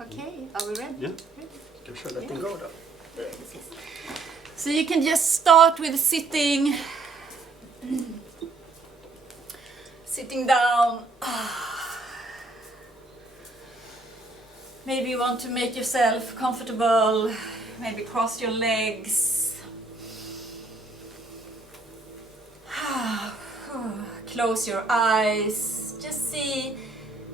Okay, are we ready? Yeah. Ska vi köra let go då? So you can just start with sitting down. Maybe you want to make yourself comfortable, maybe cross your legs. Close your eyes.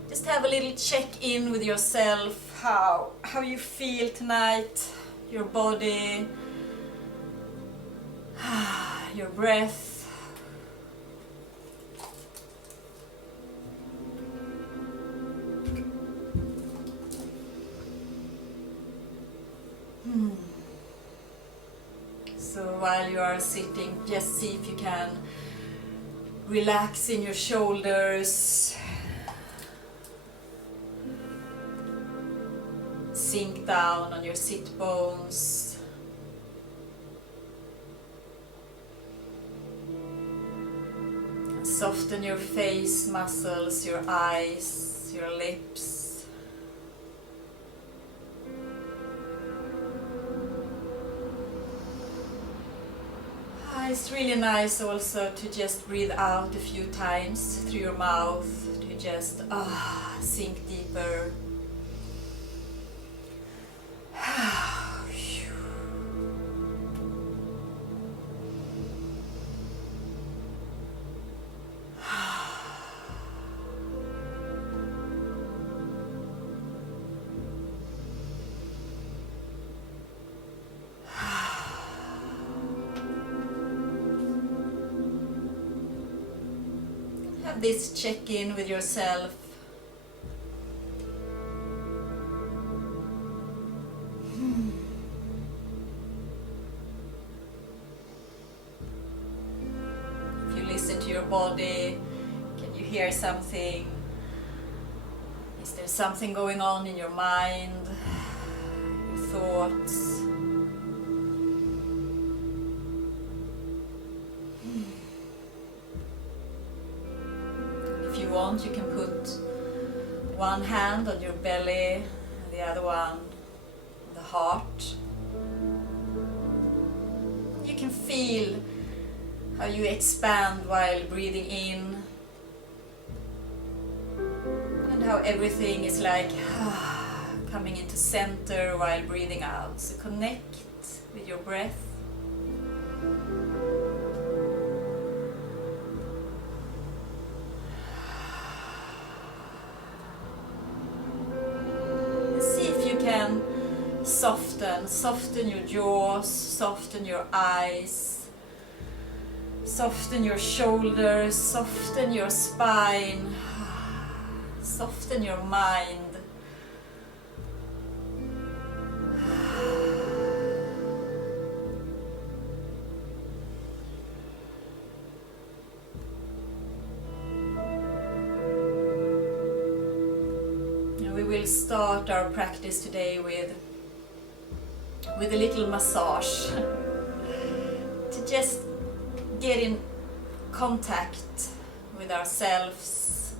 Just have a little check-in with yourself, how you feel tonight, your body, your breath. So while you are sitting, just see if you can relax in your shoulders, sink down on your sit bones. Soften your face muscles, your eyes, your lips. It's really nice also to just breathe out a few times through your mouth, to just sink deeper. Have this check-in with yourself. If you listen to your body, can you hear something? Is there something going on in your mind, your thoughts? If you want, you can put one hand on your belly and the other one on the heart. You can feel how you expand while breathing in, and how everything is like coming into center while breathing out. So connect with your breath. Soften your jaws, soften your eyes, soften your shoulders, soften your spine, soften your mind. And we will start our practice today with a little massage to just get in contact with ourselves.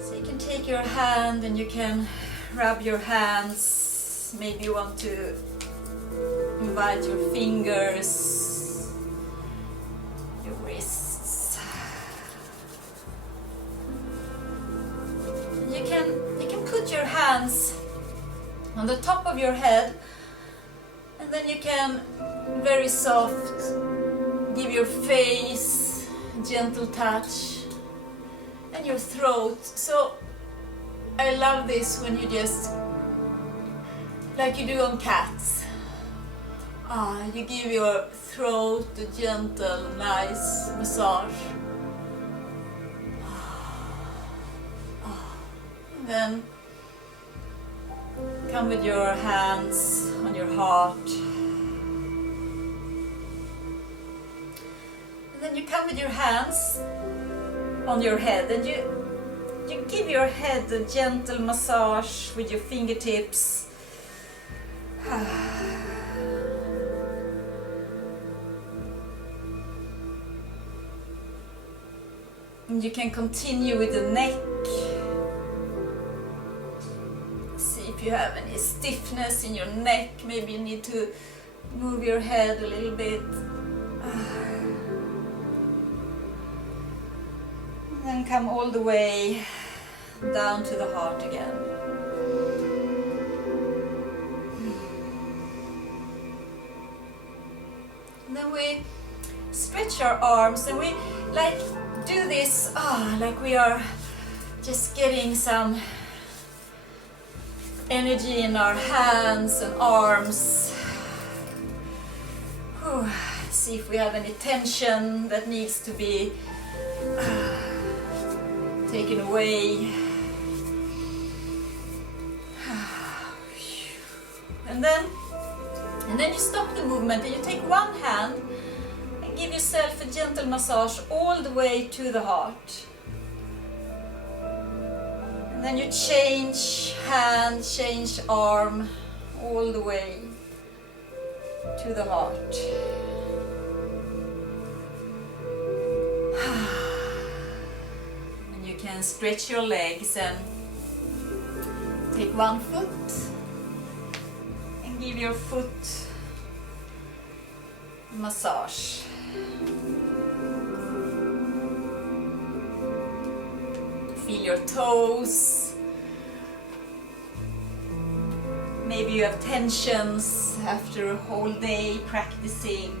So you can take your hand and you can rub your hands. Maybe you want to invite your fingers, your wrists. You can put your hands on the top of your head, and then you can very soft give your face a gentle touch and your throat. So I love this when you just, like you do on cats, you give your throat a gentle, nice massage. And then come with your hands on your heart. And then you come with your hands on your head and you give your head a gentle massage with your fingertips. And you can continue with the neck. See if you have any stiffness in your neck. Maybe you need to move your head a little bit. And then come all the way down to the heart again. And then we stretch our arms and we like do this like we are just getting some energy in our hands and arms. See if we have any tension that needs to be taken away. And then you stop the movement and you take one hand and give yourself a gentle massage all the way to the heart. And then you change hand, change arm all the way to the heart. And you can stretch your legs and take one foot and give your foot a massage. Feel your toes. Maybe you have tensions after a whole day practicing.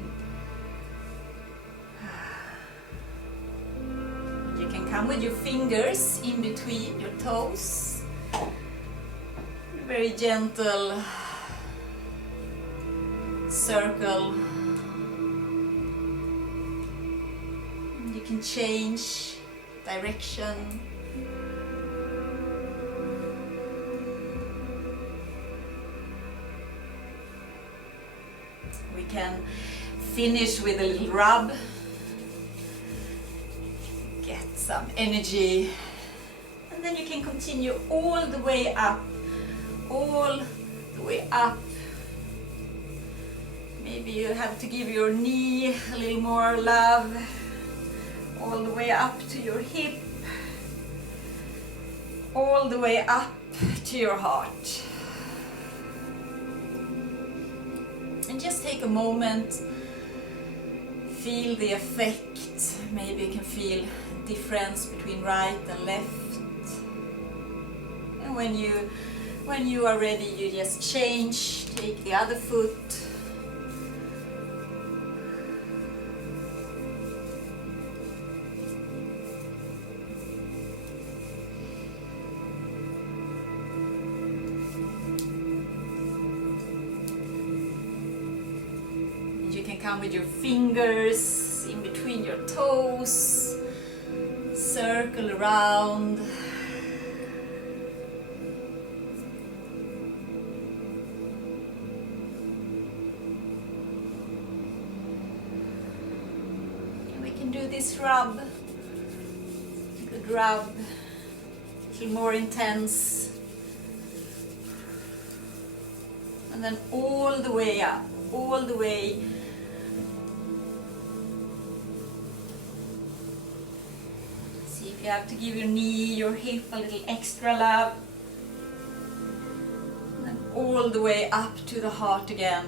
You can come with your fingers in between your toes. Very gentle circle. You can change direction. We can finish with a little rub. Get some energy. And then you can continue all the way up. All the way up. Maybe you have to give your knee a little more love. All the way up to your hip. All the way up to your heart. And just take a moment, feel the effect. Maybe you can feel a difference between right and left. And when you are ready, you just change, take the other foot. Come with your fingers in between your toes, circle around. And we can do this rub, good rub, a little more intense. And then all the way up, all the way. You have to give your knee, your hip a little extra love. And then all the way up to the heart again.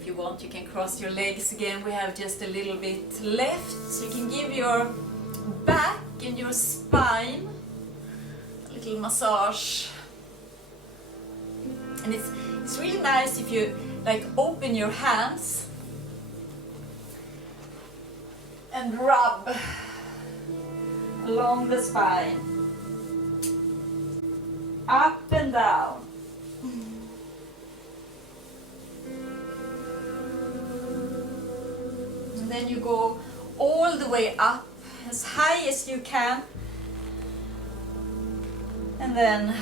If you want, you can cross your legs again. We have just a little bit left. So you can give your back and your spine a little massage. And it's really nice if you like open your hands and rub along the spine, up and down. And then you go all the way up as high as you can. And then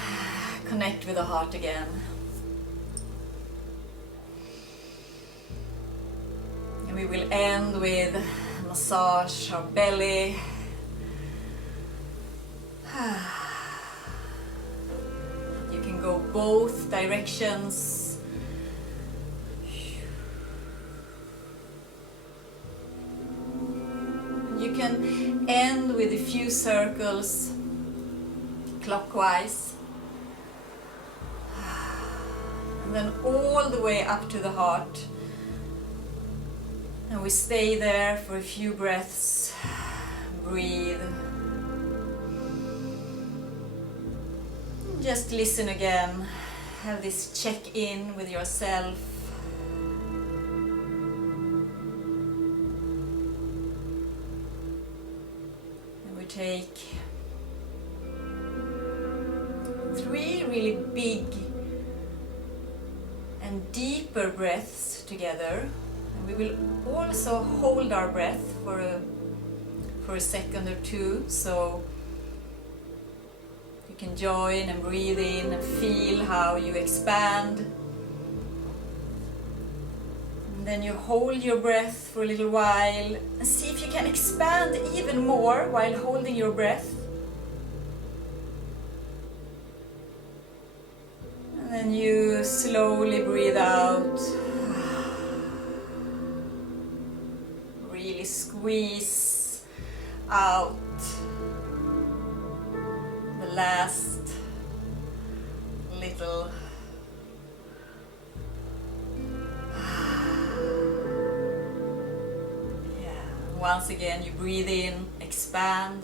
connect with the heart again. We will end with massage our belly. You can go both directions. You can end with a few circles clockwise. And then all the way up to the heart. And we stay there for a few breaths. Breathe. Just listen again. Have this check-in with yourself. And we take 3 really big and deeper breaths together. And we will also hold our breath for a second or two, so you can join and breathe in and feel how you expand. And then you hold your breath for a little while and see if you can expand even more while holding your breath. And then you slowly breathe out. Really squeeze out the last little once again you breathe in, expand.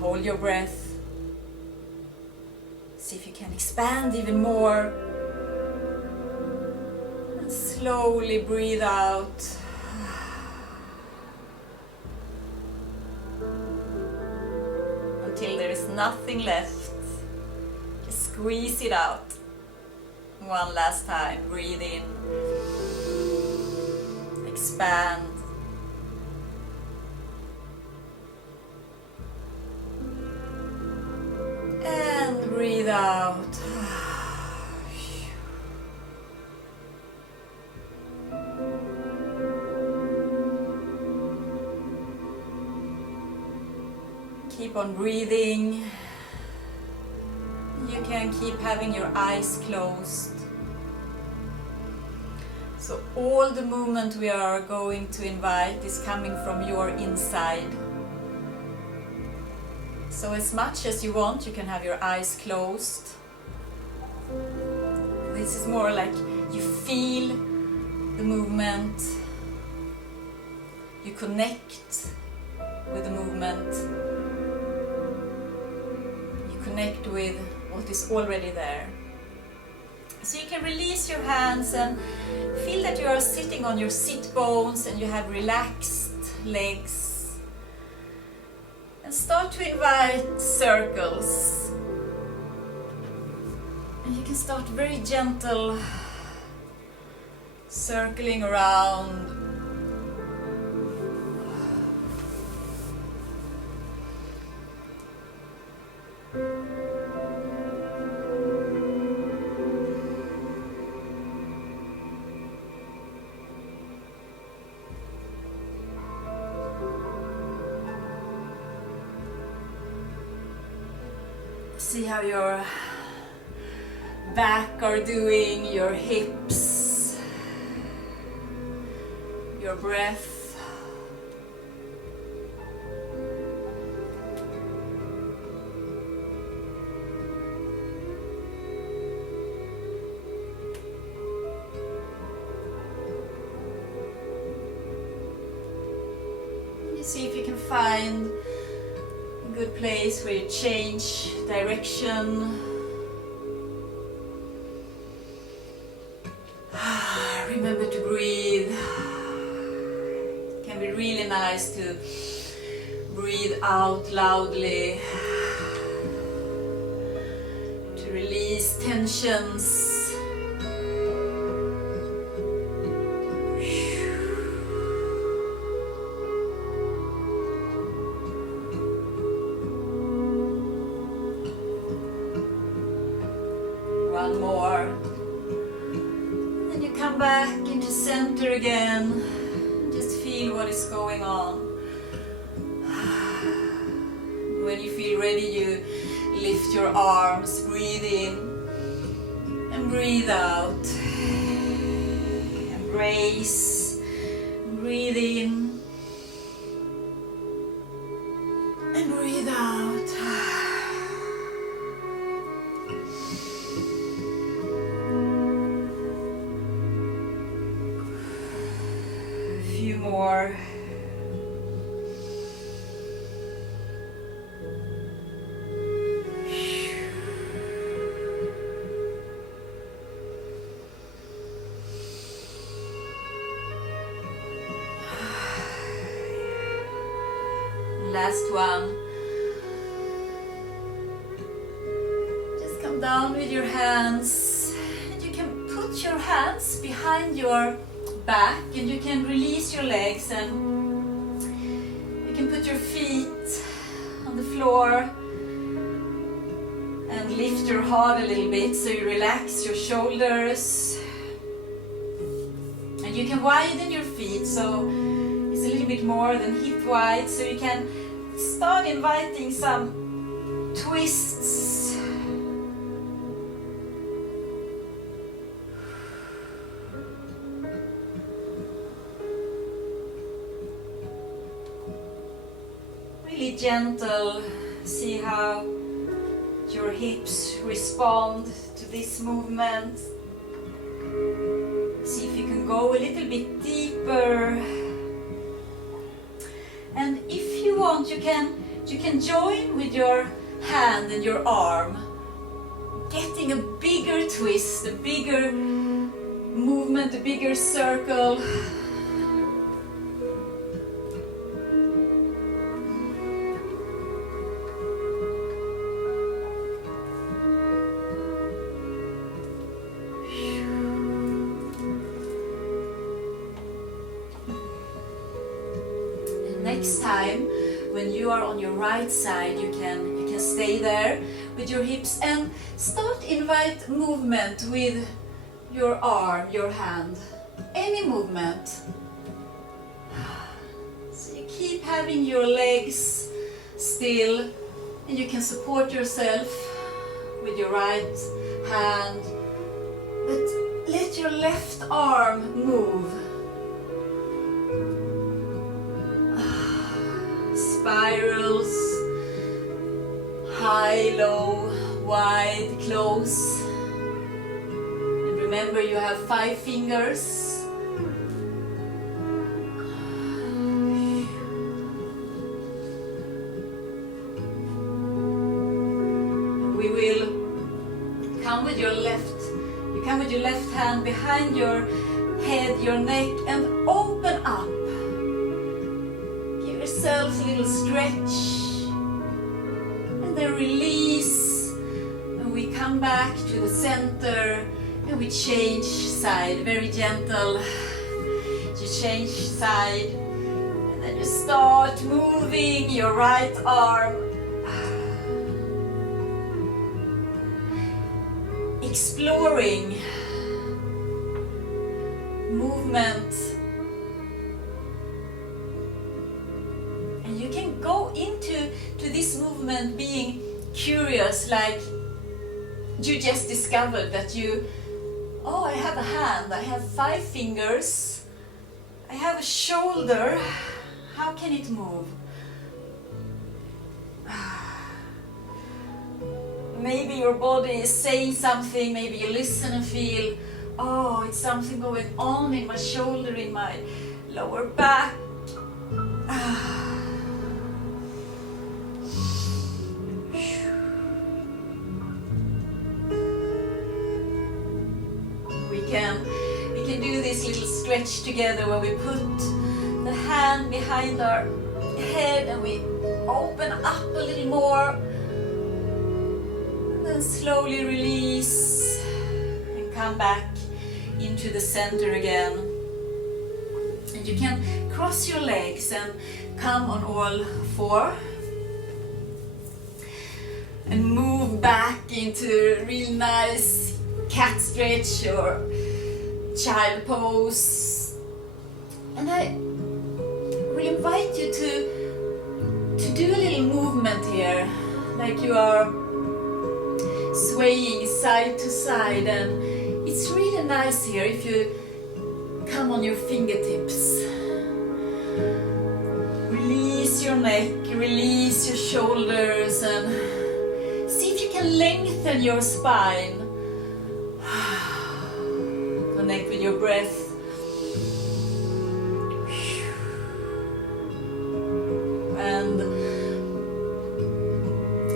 Hold your breath. See if you can expand even more. Slowly breathe out. Until there is nothing left. Just squeeze it out. One last time. Breathe in. Expand. And breathe out. Keep on breathing. You can keep having your eyes closed. So all the movement we are going to invite is coming from your inside. So as much as you want, you can have your eyes closed. This is more like you feel the movement. You connect with the movement. Connect with what is already there. So you can release your hands and feel that you are sitting on your sit bones and you have relaxed legs. And start to invite circles. And you can start very gentle circling around. See how your back are doing, your hips, your breath. You see if you can find good place where you change direction. Remember to breathe. It can be really nice to breathe out loudly, to release tensions. One more. Then you come back into center again. Just feel what is going on. when you feel ready, you lift your arms, breathe in and breathe out. Embrace, breathe in and breathe out. A few more. Last one. Just come down with your hands, and you can put your hands behind your back, and you can release your legs, and you can put your feet on the floor and lift your heart a little bit so you relax your shoulders, and you can widen your feet so it's a little bit more than hip wide, so you can start inviting some twists. Really gentle. See how your hips respond to this movement. See if you can go a little bit deeper. And if you want, you can join with your hand and your arm, getting a bigger twist, a bigger movement, a bigger circle. Next time, when you are on your right side, you can stay there with your hips and start invite movement with your arm, your hand, any movement. So you keep having your legs still, and you can support yourself with your right hand, but let your left arm move. Spirals, high, low, wide, close. And remember, you have 5 fingers. We will come with your left hand behind your head, your neck, and open up. Yourself a little stretch, and then release, and we come back to the center, and we change side, very gentle. You change side, and then you start moving your right arm, exploring movement. You can go into this movement being curious, like you just discovered that oh, I have a hand, I have 5 fingers, I have a shoulder, how can it move? Maybe your body is saying something, maybe you listen and feel, oh, it's something going on in my shoulder, in my lower back. We can do this little stretch together where we put the hand behind our head and we open up a little more, and then slowly release and come back into the center again. And you can cross your legs and come on all 4 and move back into a real nice cat stretch or child pose. And I will invite you to to do a little movement here, like you are swaying side to side, and it's really nice here if you come on your fingertips. Release your neck, release your shoulders, and see if you can lengthen your spine. Connect with your breath. And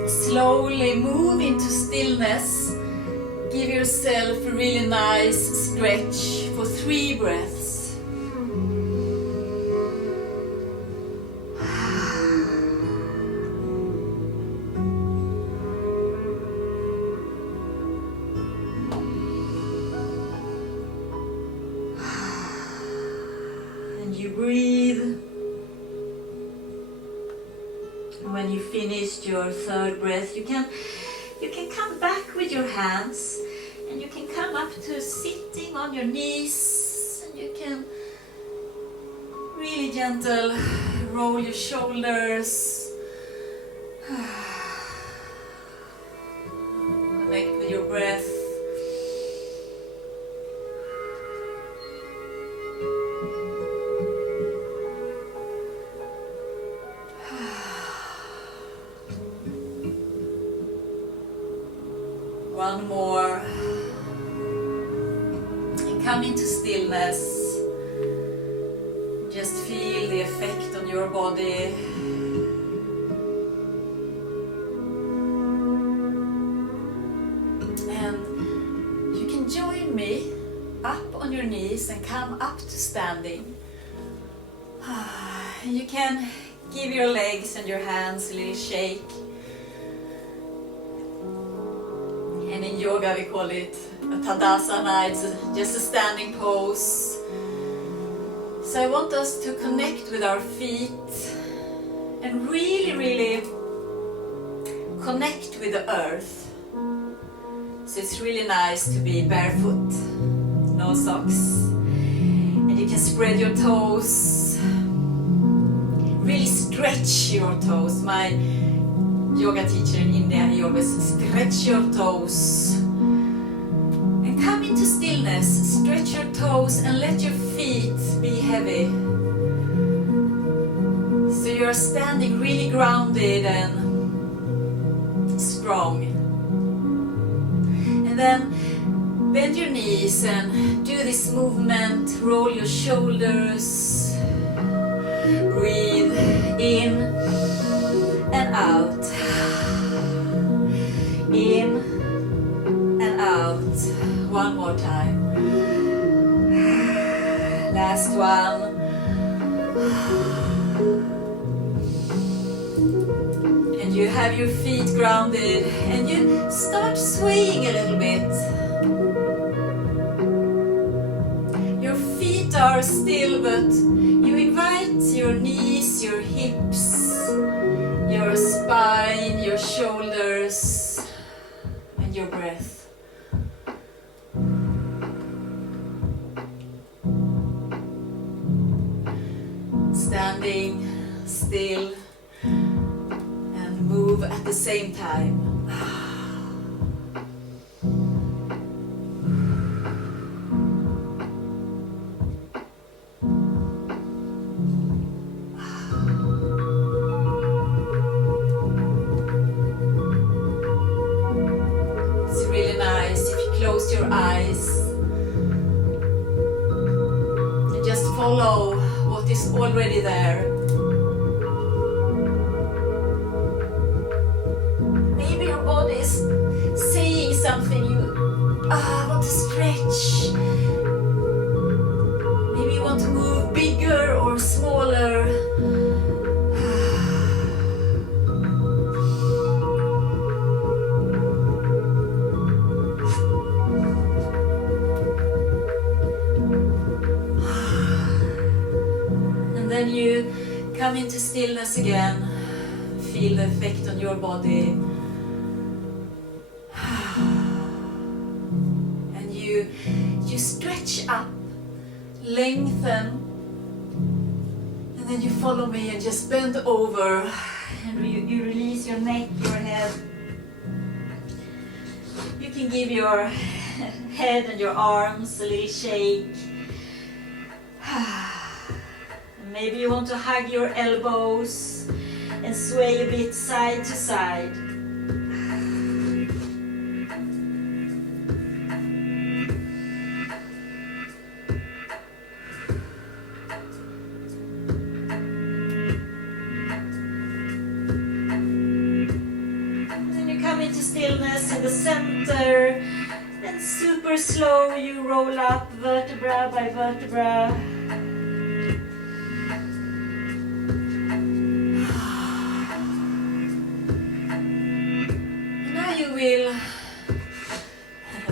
slowly move into stillness. Give yourself a really nice stretch for 3 breaths. And you breathe. When you finished your 3rd breath, you can come back with your hands, and you can come up to sitting on your knees, and you can really gentle roll your shoulders. Connect with your breath. One more. And come into stillness. Just feel the effect on your body. And you can join me up on your knees and come up to standing. You can give your legs and your hands a little shake. And in yoga we call it a Tadasana, it's just a standing pose. So I want us to connect with our feet and really connect with the earth. So it's really nice to be barefoot, no socks. And you can spread your toes, really stretch your toes. My yoga teacher in India, he always stretch your toes. And come into stillness, stretch your toes and let your feet be heavy. So you're standing really grounded and strong. And then bend your knees and do this movement, roll your shoulders, breathe in and out. In and out. One more time. Last one. And you have your feet grounded and you start swaying a little bit. Your feet are still, but you invite your knees, your hips, your spine, your shoulders, and your breath. Standing still and move at the same time. Close your eyes and just follow what is already there. Maybe your body is saying something you want to stretch. Maybe you want to move bigger or smaller. Then you come into stillness again, feel the effect on your body. And you stretch up, lengthen, and And then you follow me and just bend over and you release your neck, your head. You can give your head and your arms a little shake. Maybe you want to hug your elbows and sway a bit side to side. Stillness in the center, and super slow you roll up vertebra by vertebra. Now you will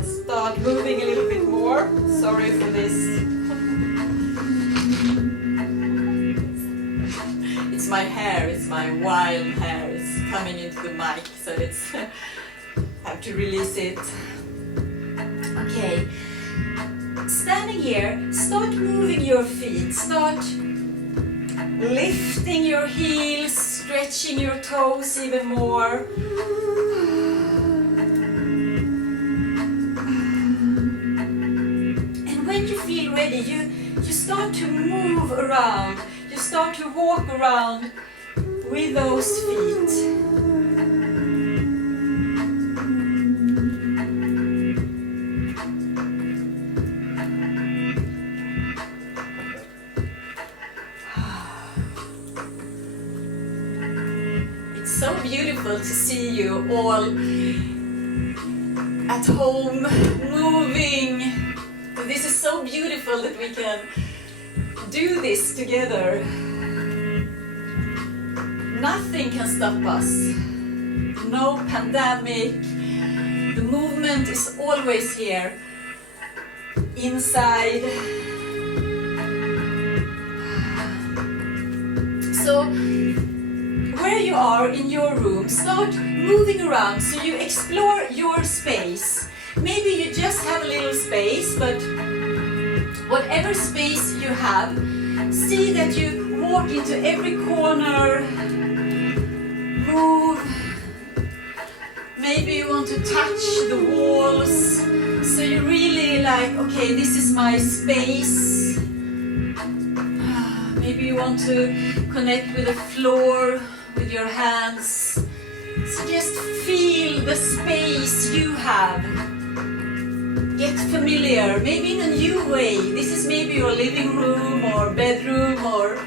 start moving a little bit more. Sorry for this. It's my hair, it's my wild hair. It's coming into the mic, so it's have to release it. Okay, standing here, start moving your feet, start lifting your heels, stretching your toes even more. And when you feel ready, you start to move around, you start to walk around with those feet. So beautiful to see you all at home moving. This is so beautiful that we can do this together. Nothing can stop us. No pandemic. The movement is always here. Inside. So where you are in your room, start moving around so you explore your space. Maybe you just have a little space, but whatever space you have, see that you walk into every corner, move. Maybe you want to touch the walls, so you really like, okay, this is my space. Maybe you want to connect with the floor with your hands. So just feel the space you have. Get familiar, maybe in a new way. This is maybe your living room or bedroom or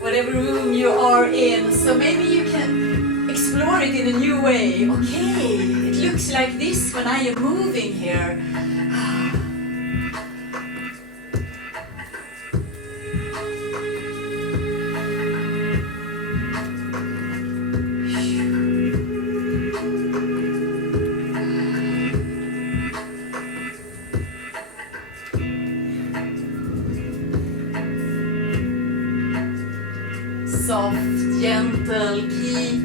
whatever room you are in. So maybe you can explore it in a new way. Okay, it looks like this when I am moving here. Soft, gentle, keep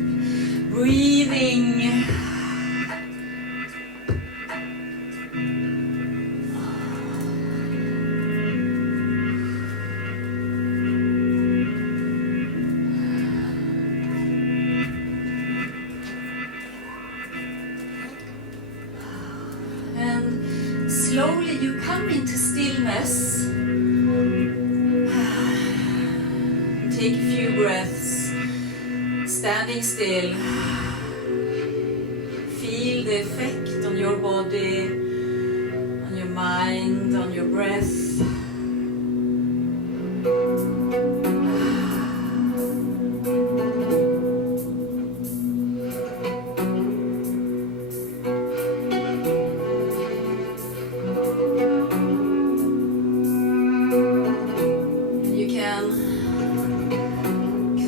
breathing. And slowly you come into stillness. Take a few breaths, standing still. Feel the effect on your body, on your mind, on your breath.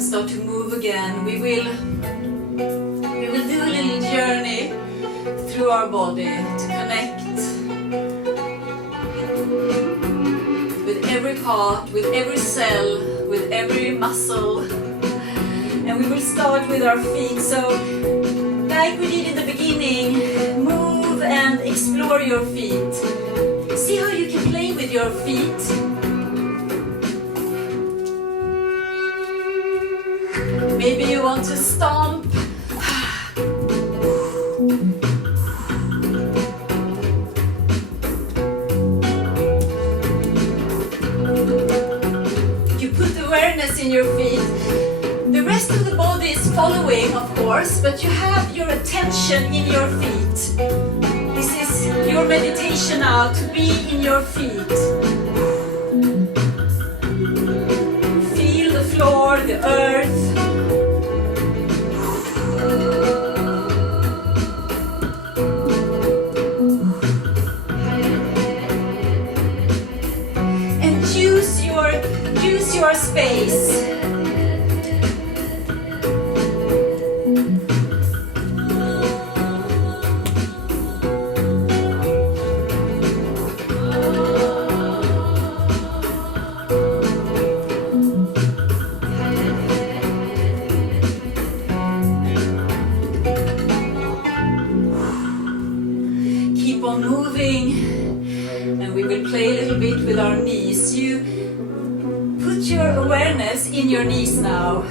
Start to move again. We will do a little journey through our body to connect with every part, with every cell, with every muscle. And we will start with our feet. So like we did in the beginning, move and explore your feet. See how you can play with your feet. want to stomp. You put awareness in your feet. The rest of the body is following, of course, but you have your attention in your feet. This is your meditation now, to be in your feet. Feel the floor, the earth. And choose your space. Keep on moving, and we will play a little bit with our knees. You put your awareness in your knees now.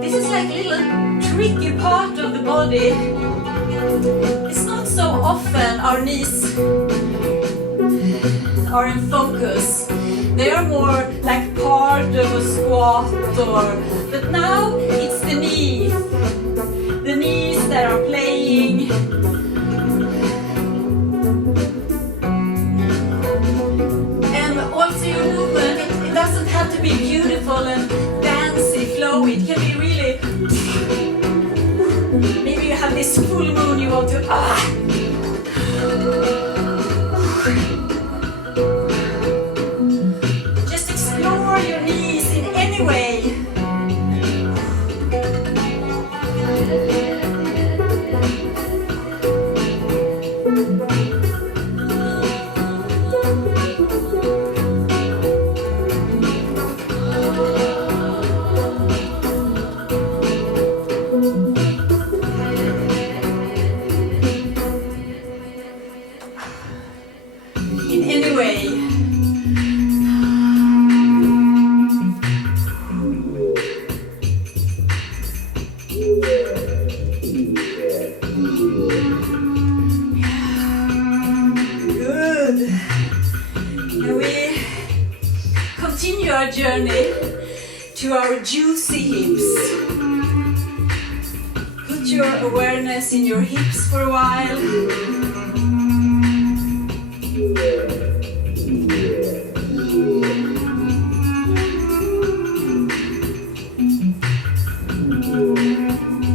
This is like a little tricky part of the body. It's not so often our knees are in focus. They are more like part of a squat, but now it's the knees that are playing. And also your movement, it doesn't have to be beautiful and dancey, flowy. It can be really, maybe you have this full moon, you want to just explore your knees in any way. In any way. Good. And we continue our journey to our juicy hips. Put your awareness in your hips for a while.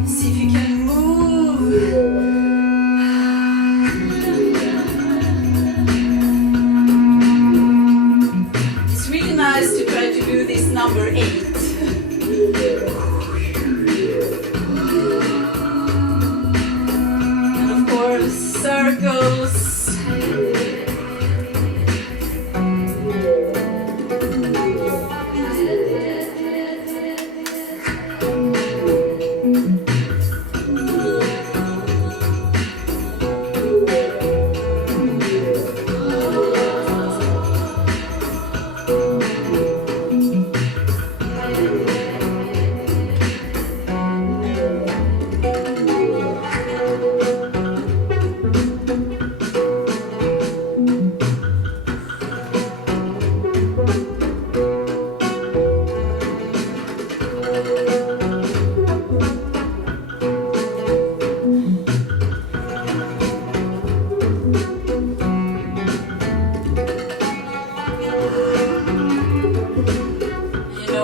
See if you can move. It's really nice to try to do this number 8. And of course, circles.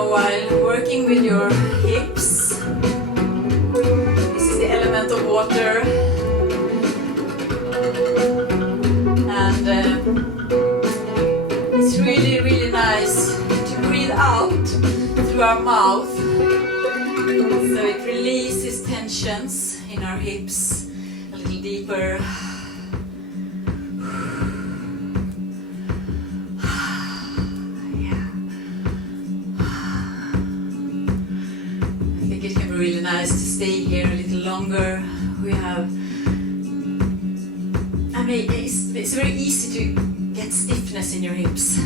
While working with your hips, this is the element of water, and it's really, really nice to breathe out through our mouth, so it releases tensions in our hips a little deeper. Really nice to stay here a little longer. We have, I mean, it's very easy to get stiffness in your hips.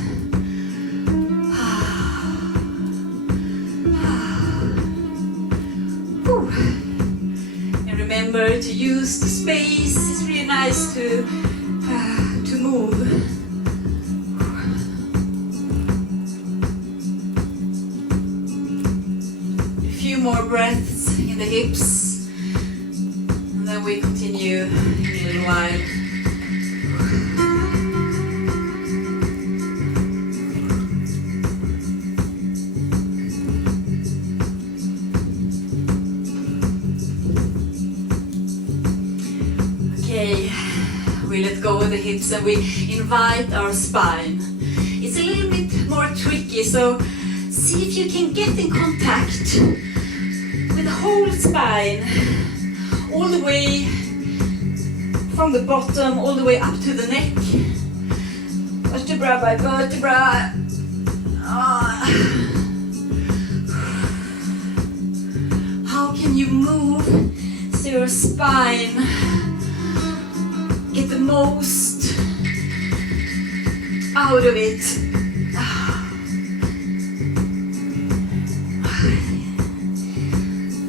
And remember to use the space. It's really nice to move. A few more breaths in the hips, and then we continue in a little while. Okay, we let go of the hips and we invite our spine. It's a little bit more tricky, so see if you can get in contact with the whole spine, all the way from the bottom, all the way up to the neck, vertebra by vertebra. How can you move so your spine get the most out of it?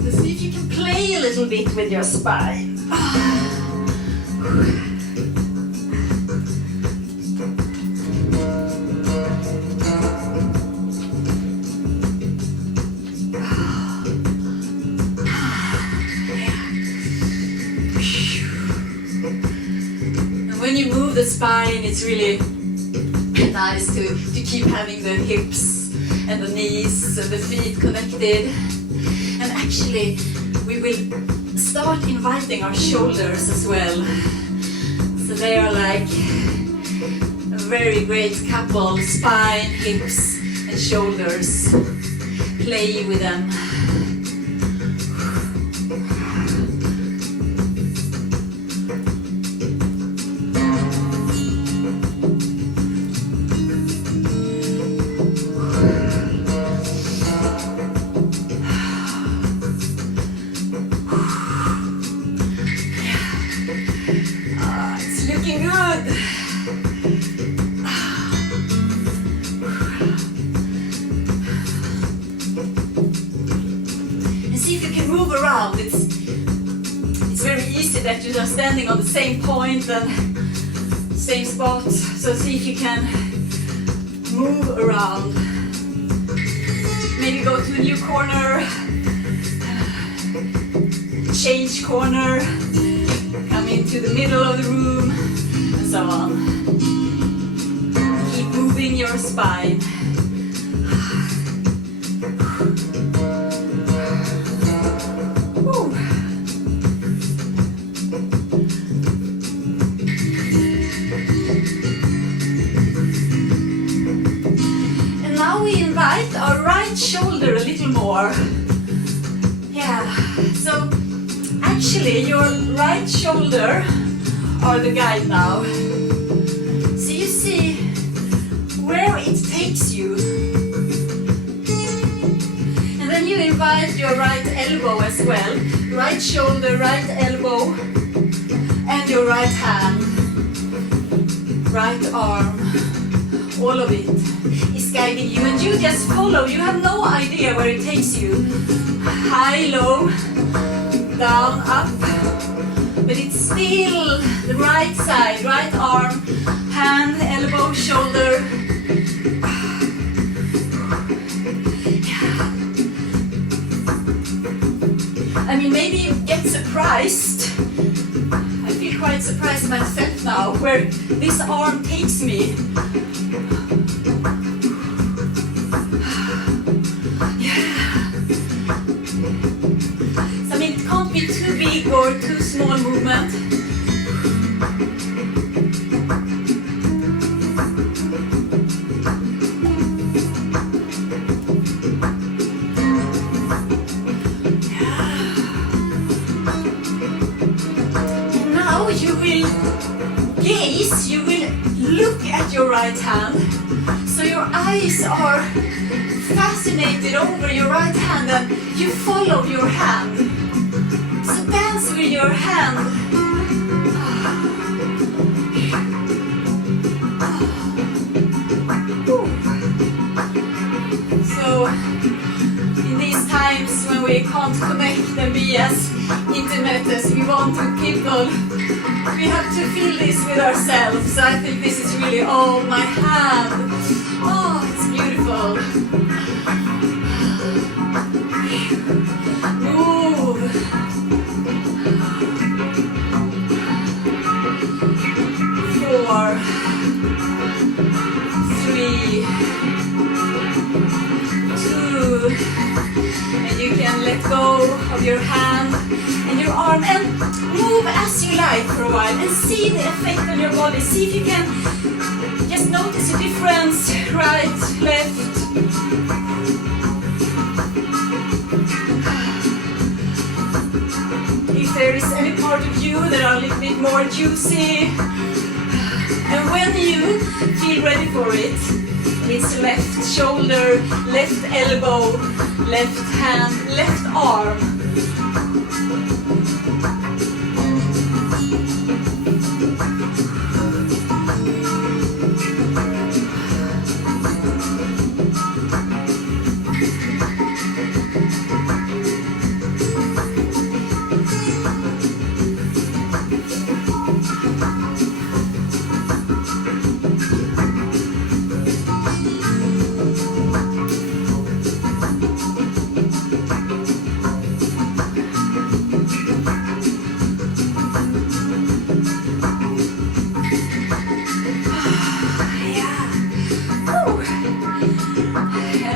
So see if you can play a little bit with your spine. When you move the spine, it's really nice to keep having the hips and the knees and the feet connected. And actually, we will start inviting our shoulders as well. So they are like a very great couple, spine, hips and shoulders. Play with them. Looking good. And see if you can move around. It's very easy that you're standing on the same point and same spot. So see if you can move around. Maybe go to a new corner, change corner, come into the middle of the room, and so on. Keep moving your spine. Woo. And now we invite our right shoulder a little more. Yeah, so actually your right shoulder are the guide now. So you see where it takes you. And then you invite your right elbow as well. Right shoulder, right elbow, and your right hand, right arm, all of it is guiding you. And you just follow. You have no idea where it takes you. High, low, down, up, but it's still the right side, right arm, hand, elbow, shoulder. I mean, maybe you get surprised. I feel quite surprised myself now where this arm takes me. Be too big or too small movement. And now you will gaze, you will look at your right hand. So your eyes are fascinated over your right hand and you follow your hand. So dance with your hand. in these times when we can't connect and be as intimate as we want with people, we have to feel this with ourselves. So I think this is really, oh, my hand. Oh, it's beautiful. Move. 4, 3, 2, and you can let go of your hand and your arm and move as you like for a while and see the effect on your body. See if you can just notice a difference, right, left. If there is any part of you that are a little bit more juicy, and when you feel ready for it, it's left shoulder, left elbow, left hand, left arm.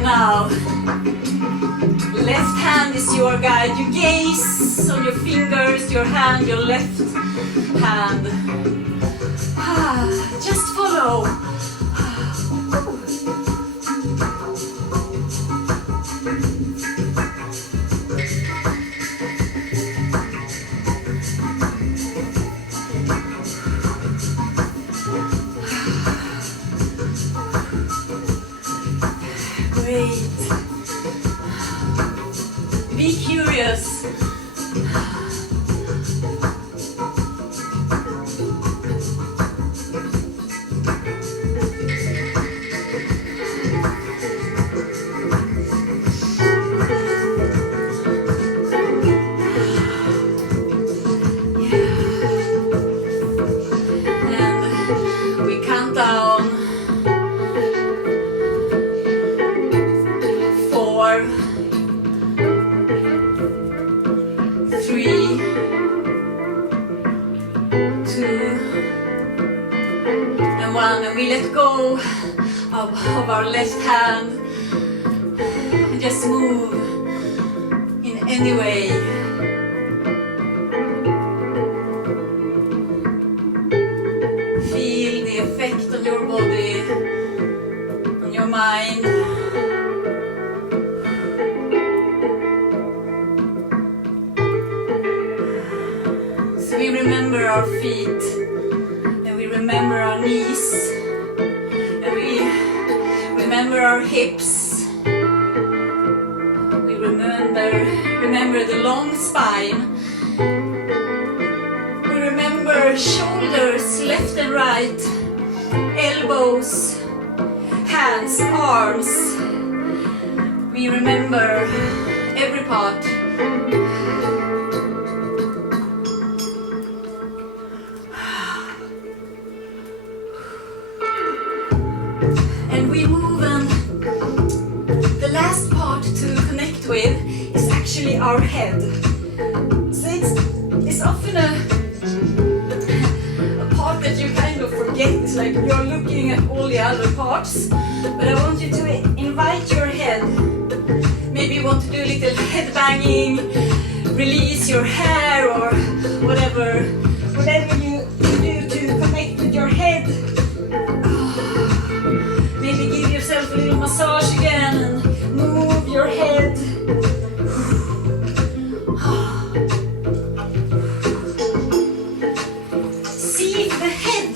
Now, left hand is your guide. You gaze on your fingers, your hand, your left hand. Just follow. Great. Be curious. And we count down. 4, 3, 2, and 1, and we let go of our left hand and just move in any way. Feel the effect on your body, on your mind. We remember our feet, and we remember our knees, and we remember our hips. We remember the long spine. We remember shoulders, left and right, elbows, hands, arms. We remember every part. And we move, and the last part to connect with is actually our head. So it's often a part that you kind of forget. It's like you're looking at all the other parts, but I want you to invite your head. Maybe you want to do a little head banging, release your hair or whatever you do to connect with your head. Maybe give yourself a little massage again and move your head. See if the head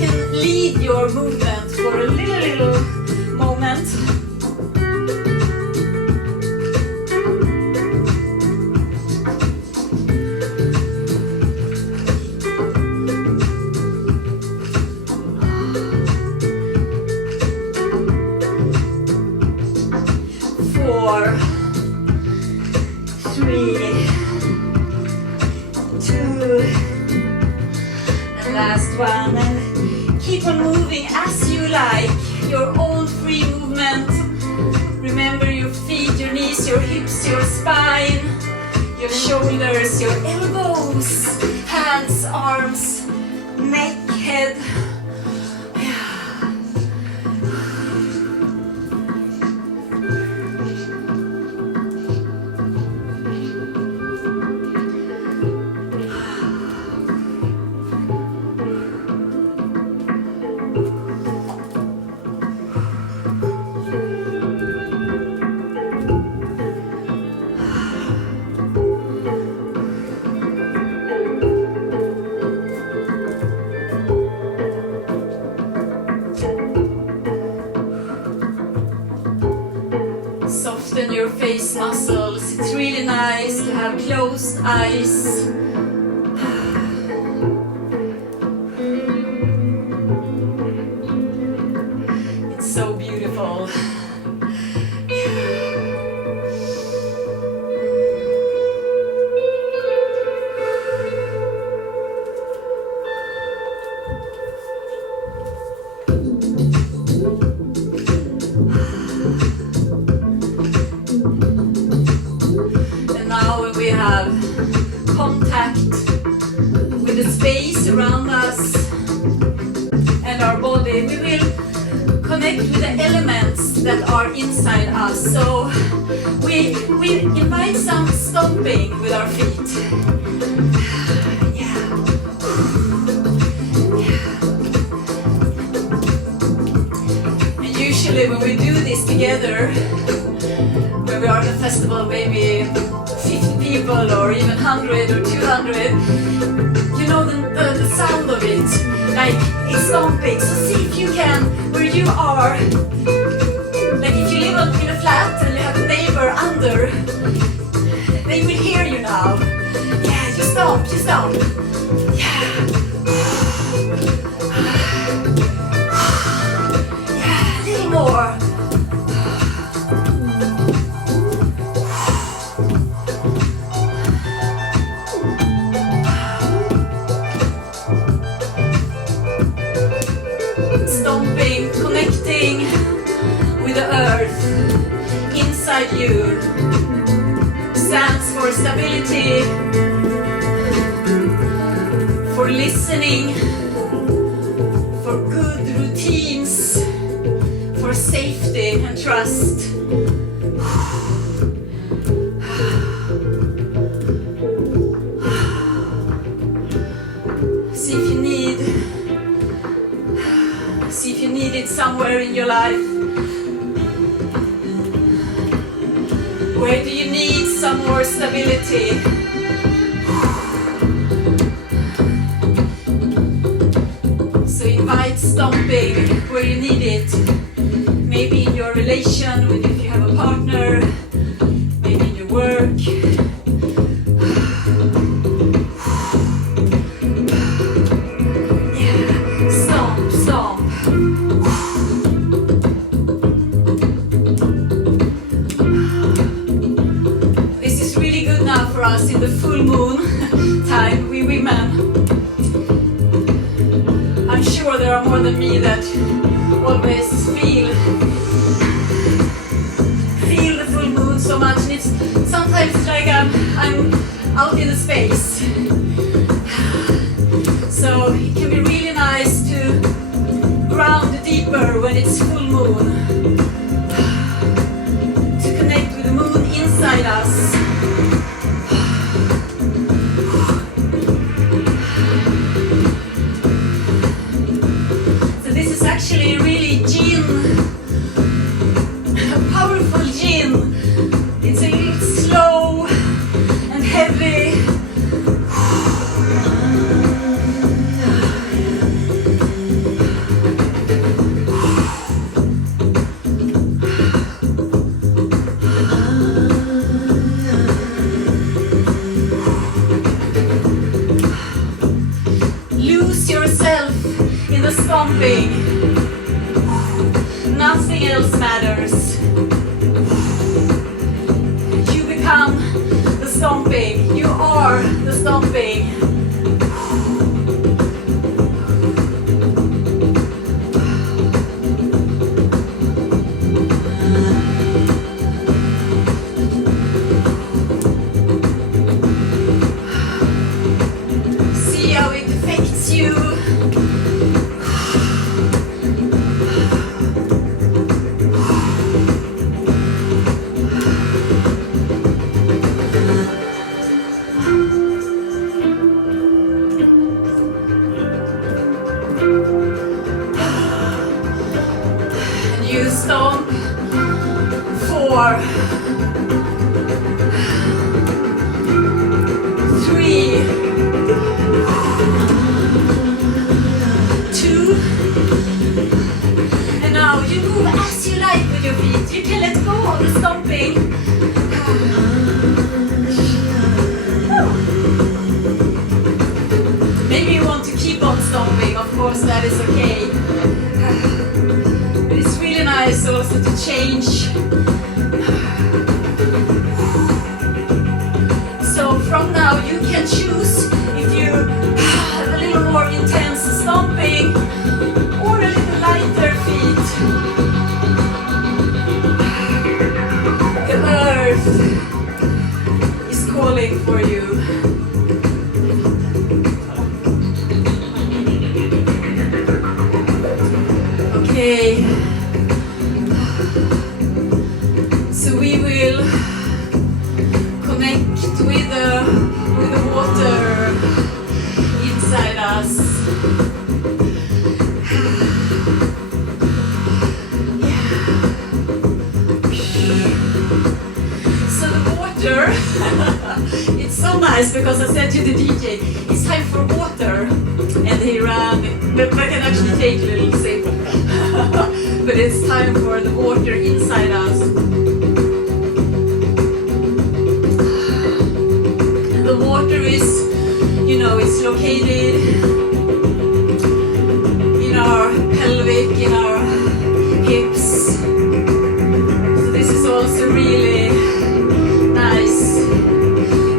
can lead your movement for a little moment. 4, 3, 2, and last one. And keep on moving as you like, your own free movement. Remember your feet, your knees, your hips, your spine, your shoulders, your elbows, hands, arms, neck, head. Soften your face muscles. It's really nice to have closed eyes. It's so beautiful. We have contact with the space around us and our body. We will connect with the elements that are inside us. So we invite some stomping with our feet. Yeah. And usually when we do this together, when we are at a festival, maybe 50 people or even 100 or 200, you know the sound of it, like it's stomping. So see if you can, where you are, like if you live in a flat and you have a neighbor under, they will hear you now. Yeah, just stomp, just stomp. Yeah. Yeah, a little more. Stomping, connecting with the earth inside you. Stands for stability, for listening, for good routines, for safety and trust. See if you need it somewhere in your life. Where do you need some more stability? So invite stomping where you need it. Maybe in your relation, with if you have a partner, maybe in your work. For us in the full moon time, we women. I'm sure there are more than me that always feel the full moon so much, and it's sometimes like I'm out in the space. So it can be really nice to ground deeper when it's full moon, to connect with the moon inside us. Actually really yin, a powerful yin. It's a little slow and heavy. Lose yourself in the stomping. Nothing else matters. breath is calling for you. Okay. So we will connect with the water inside us. So the water, it's so nice because I said to the DJ, it's time for water, and he ran, but I can actually take a little sip. But it's time for the water inside us. And the water is, you know, it's located in our pelvic, in our hips. So this is also really nice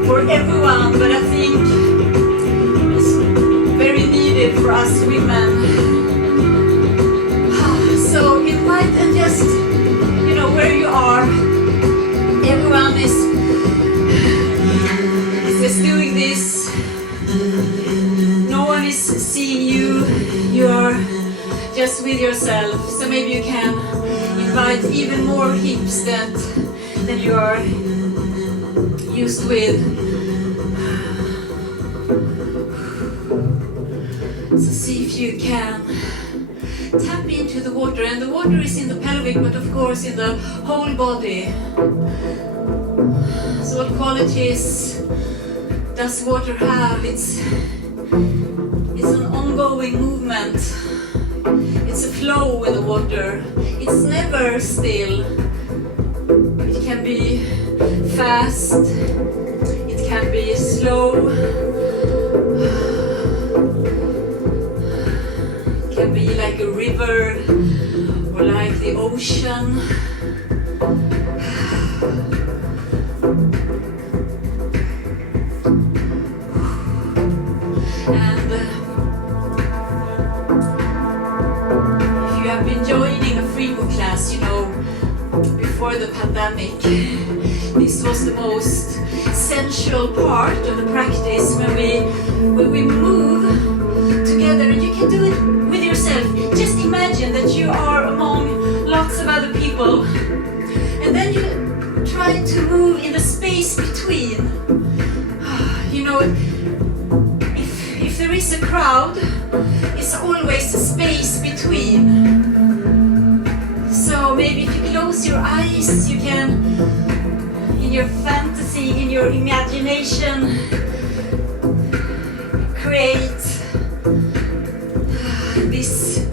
for everyone, but I think it's very needed for us women. So invite and just, you know, where you are, everyone is just doing this. No one is seeing you, you're just with yourself. So maybe you can invite even more hips than you are used with. So see if you can tap into the water, and the water is in the pelvic, but of course in the whole body. So what qualities does water have? It's an ongoing movement. It's a flow in the water. It's never still. It can be fast. It can be slow. It can be like a river or like the ocean. And if you have been joining a Freemove class, you know, before the pandemic, this was the most essential part of the practice when we move together, and you can do it with yourself. Just imagine that you are among lots of other people, and then you try to move in the space between. You know, if there is a crowd, it's always a space between. So maybe if you close your eyes, you can, in your fantasy, in your imagination, create this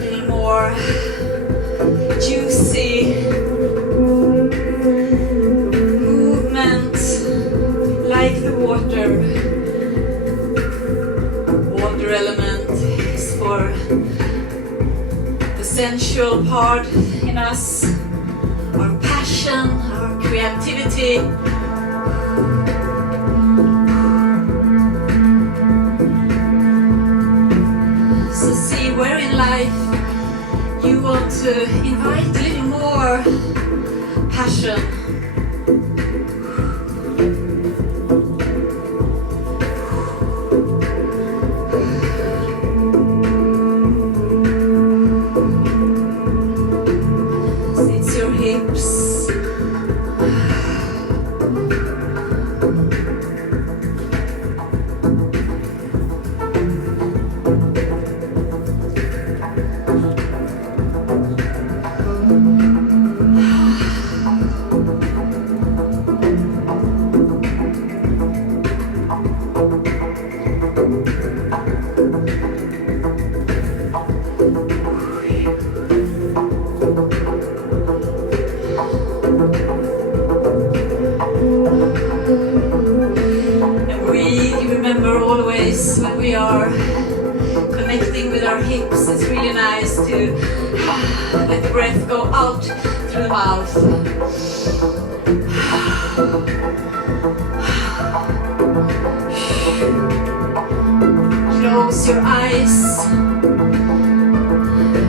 little more juicy movement like the water. Water element is for the sensual part in us, our passion, our creativity. So see where in life you want to invite a little more passion. It's your hips. Remember always when we are connecting with our hips, it's really nice to let the breath go out through the mouth. Close your eyes,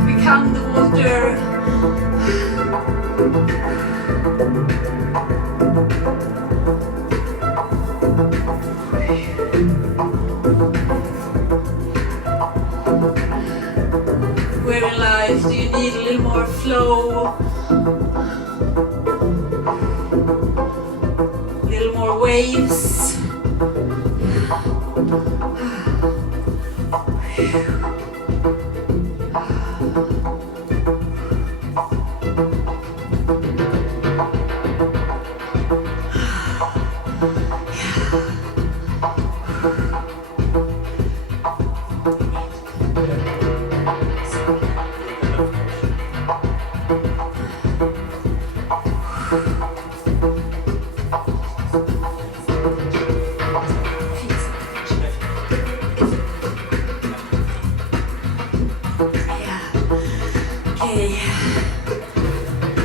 become the water. flow. A little more waves.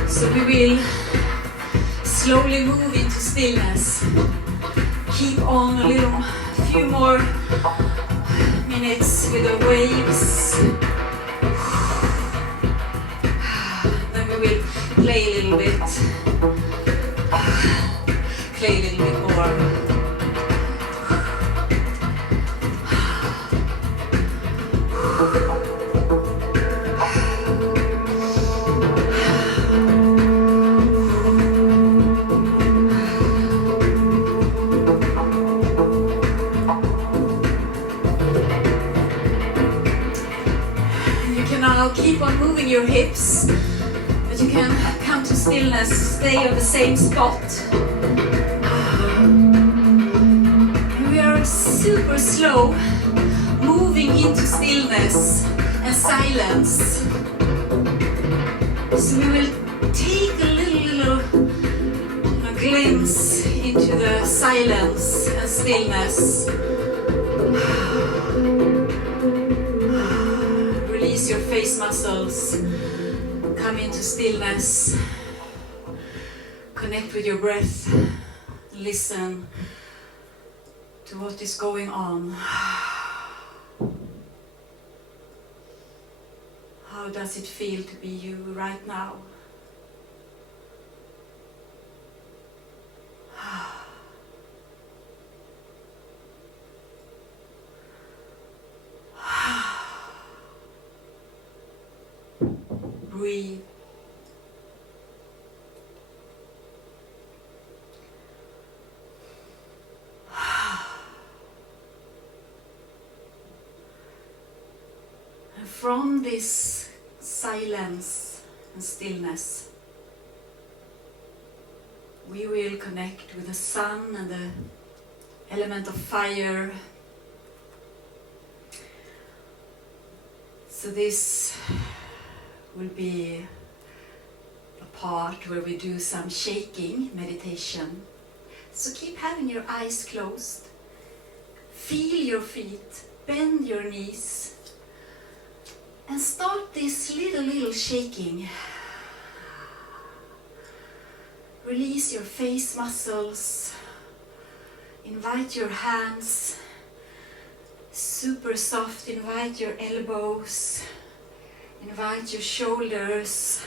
So we will slowly move into stillness. Keep on a few more minutes with the waves. Then we will play a little bit. Play a little bit more. Keep on moving your hips, but you can come to stillness, stay on the same spot. And we are super slow, moving into stillness and silence. So we will take a little glimpse into the silence and stillness. Your face muscles, come into stillness, connect with your breath, listen to what is going on. How does it feel to be you right now? Breathe. And from this silence and stillness, we will connect with the sun and the element of fire. So this will be a part where we do some shaking meditation. So keep having your eyes closed. Feel your feet, bend your knees, and start this little shaking. Release your face muscles. Invite your hands, super soft. Invite your elbows. Invite your shoulders.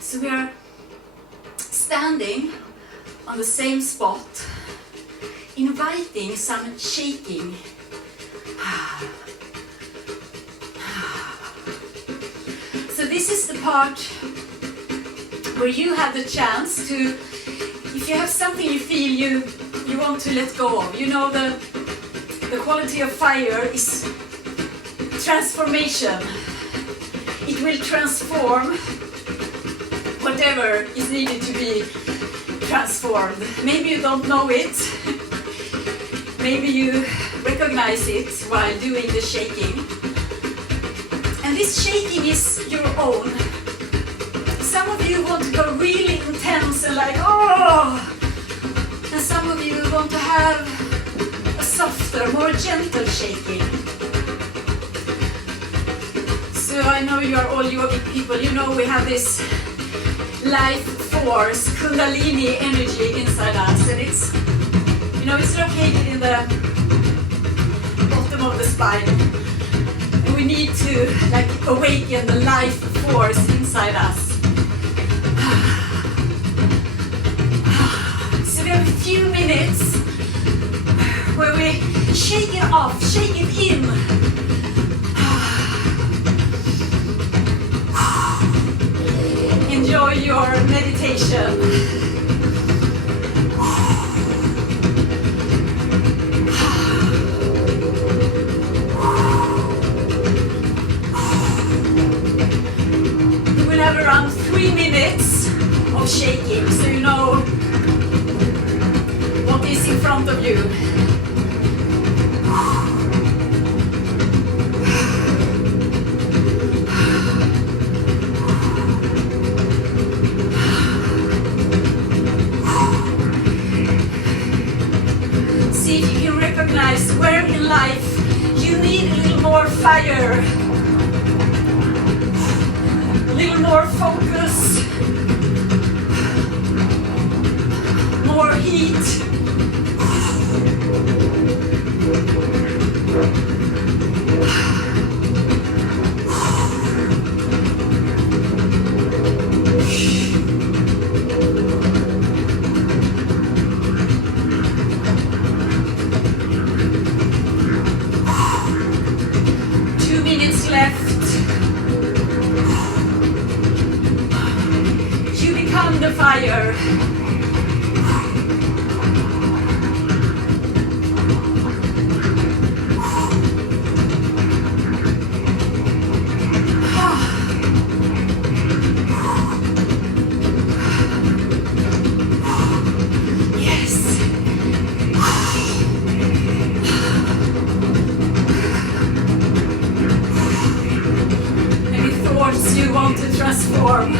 So we are standing on the same spot, inviting some shaking. So this is the part where you have the chance to, if you have something you feel you want to let go of. You know, the quality of fire is transformation. It will transform whatever is needed to be transformed. Maybe you don't know it. Maybe you recognize it while doing the shaking. And this shaking is your own. Some of you want to go really intense and like, oh! And some of you want to have a softer, more gentle shaking. So I know you are all yogic people. You know we have this life force, Kundalini energy inside us, and it's, you know, it's located in the bottom of the spine. And we need to like awaken the life force inside us. So we have a few minutes where we shake it off, shake it in. enjoy your meditation. You will have around 3 minutes of shaking, so you know what is in front of you. See if you can recognize where in life you need a little more fire, a little more focus, more heat. The fire. Yes. Any thoughts you want to transform?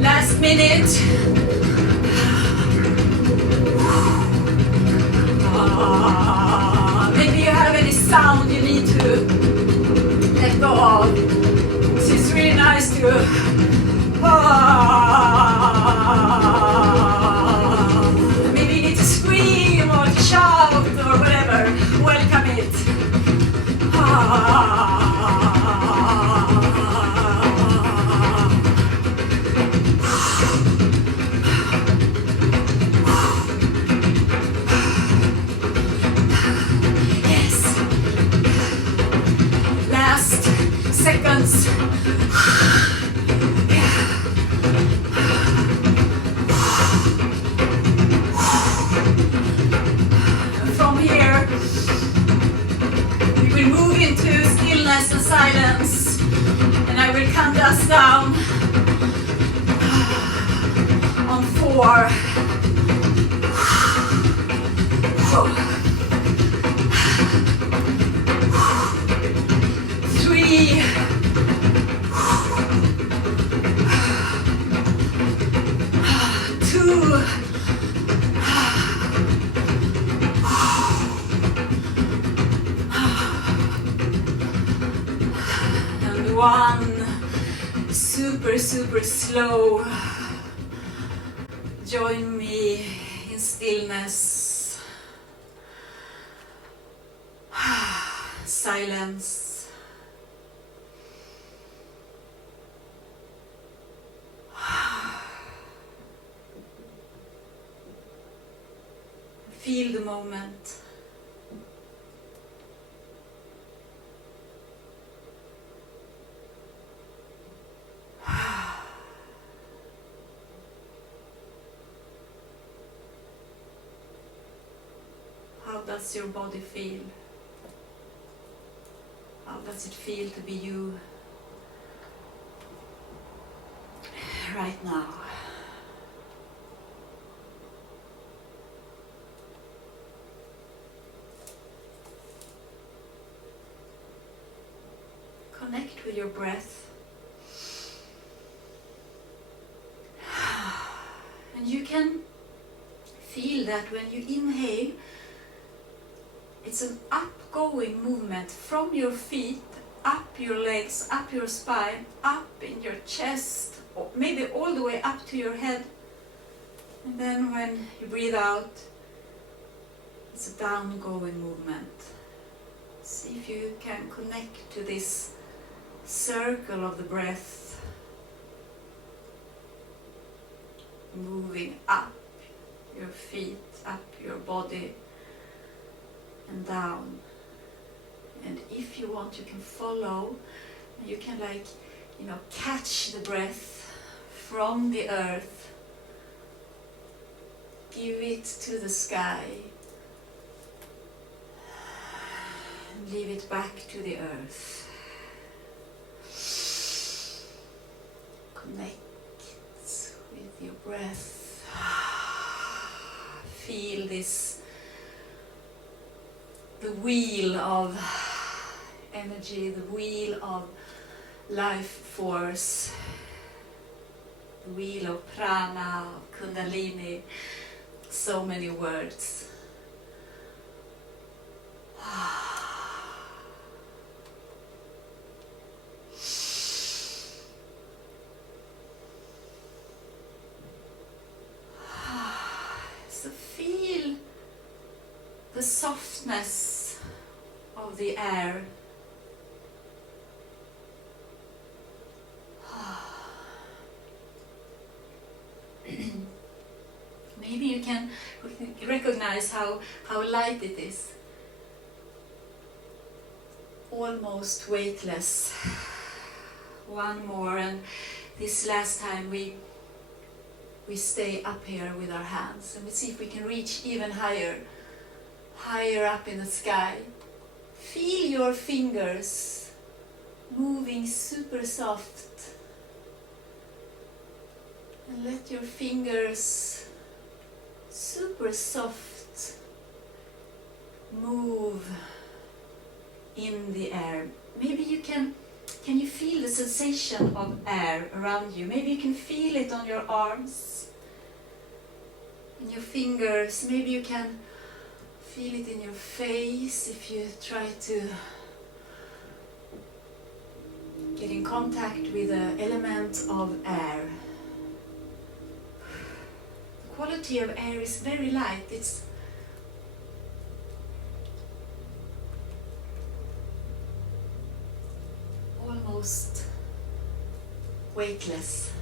Last minute. Maybe you have any sound you need to let go of. It's really nice to maybe you need to scream or to shout or whatever. Welcome it. Seconds. From here, we will move into stillness and silence, and I will count us down on 4. 3. 2. And 1. Super slow. Join me in stillness, silence. Feel the moment. How does your body feel? How does it feel to be you right now? Connect with your breath. And you can feel that when you inhale, it's an upgoing movement from your feet, up your legs, up your spine, up in your chest, or maybe all the way up to your head. And then when you breathe out, it's a down-going movement. See if you can connect to this circle of the breath. moving up your feet, up your body and down. And if you want, you can follow. You can catch the breath from the earth, give it to the sky, and leave it back to the earth. Connect with your breath. Feel this, the wheel of energy, the wheel of life force, the wheel of prana, of kundalini, so many words. So feel the softness of the air. Maybe you can recognize how light it is. Almost weightless. One more, and this last time we stay up here with our hands, and we see if we can reach even higher up in the sky. Feel your fingers moving super soft. And let your fingers super soft move in the air. Maybe you can you feel the sensation of air around you? Maybe you can feel it on your arms, in your fingers. Maybe you can feel it in your face if you try to get in contact with the element of air. The quality of air is very light. It's almost weightless.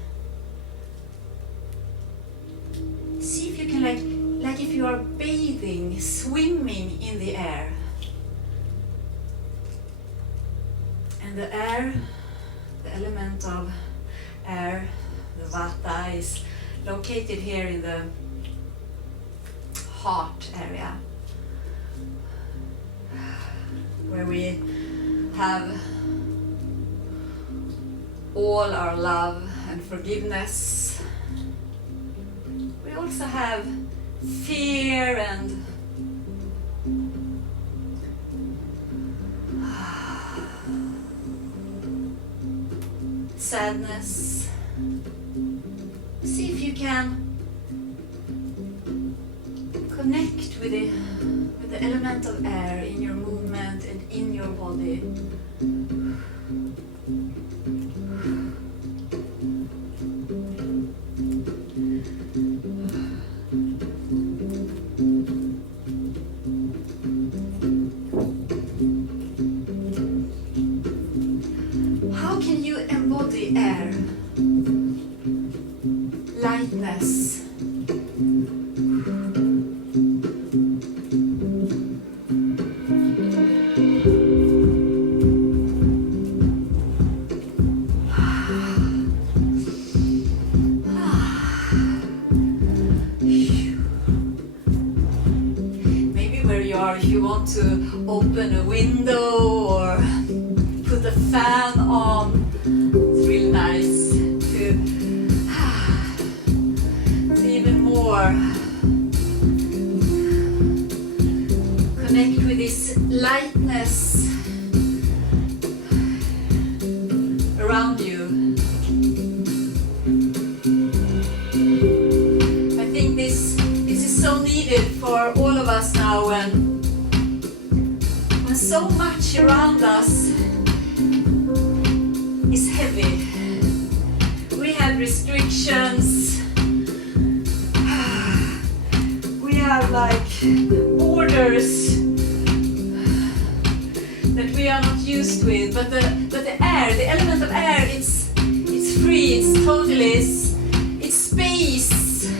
See if you can like if you are bathing, swimming in the air. And the air, the element of air, the vata, is located here in the heart area, where we have all our love and forgiveness. We also have fear and sadness. See if you can connect with the element of air in your movement and in your body. How can you embody air? Lightness. Maybe where you are, if you want to open a window or put the fan on, it's really nice to even more connect with this lightness around you. I think this is so needed for all of us now when so much around us is heavy. We have restrictions. We have borders that we are not used with. But the air, the element of air, it's free. It's totally it's space.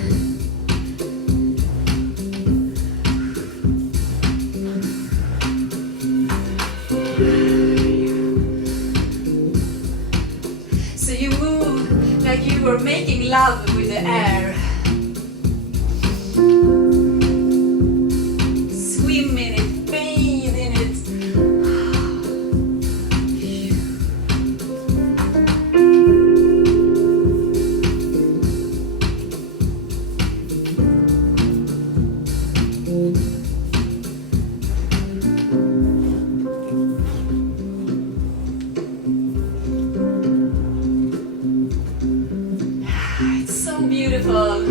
love with the air. Swim in it, bathe in it. It's so beautiful.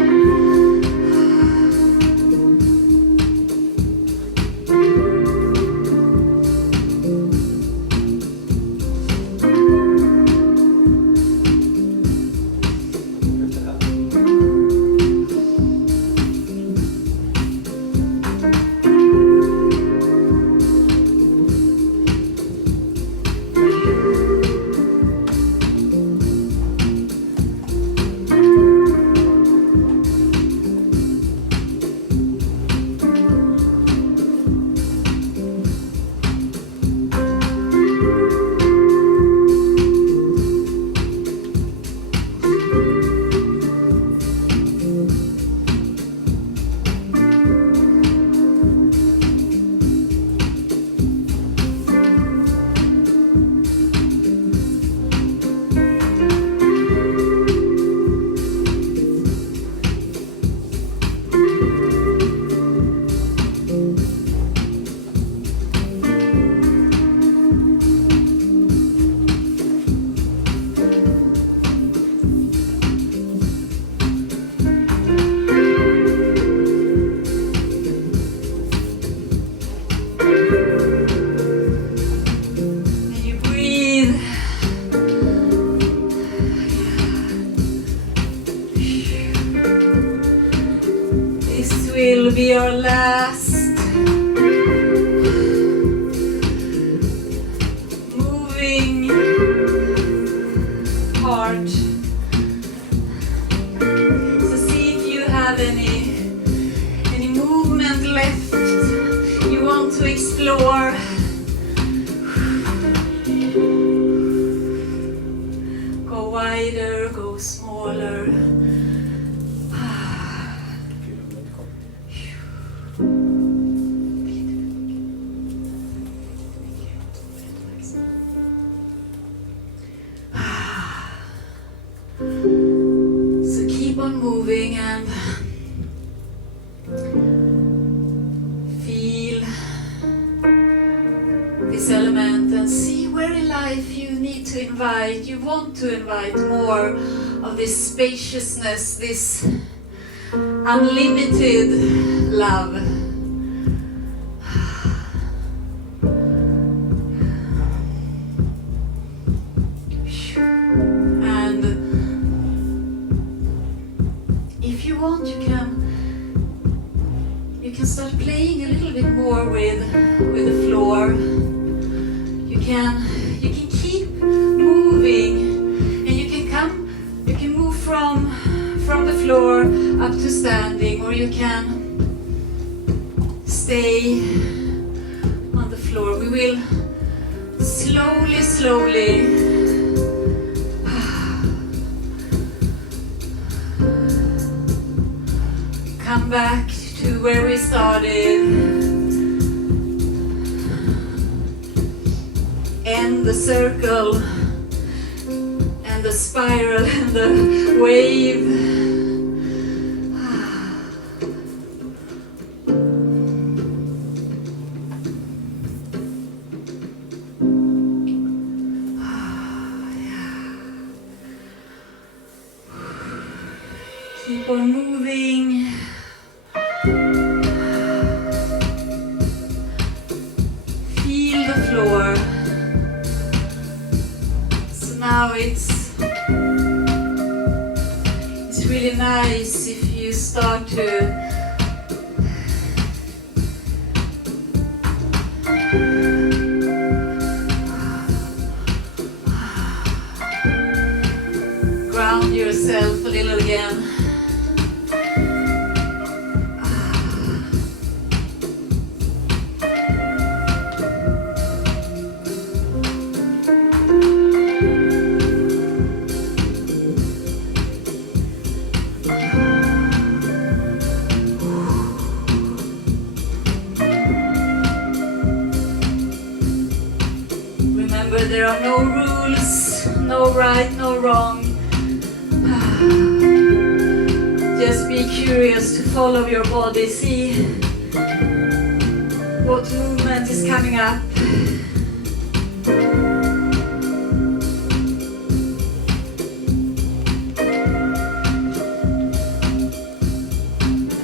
Will be our last moving part. So see if you have any movement left you want to explore. Go wider, go smaller. Moving and feel this element and see where in life you need to invite, you want to invite more of this spaciousness, this unlimited love. You can start playing a little bit more with the floor. You can keep moving, and you can move from the floor up to standing, or you can stay on the floor. We will slowly come back to where we started. End the circle and the spiral and the wave. Keep on moving. Feel the floor. So now it's really nice if you start to ground yourself a little again. There are no rules, no right, no wrong. Just be curious to follow your body, see what movement is coming up.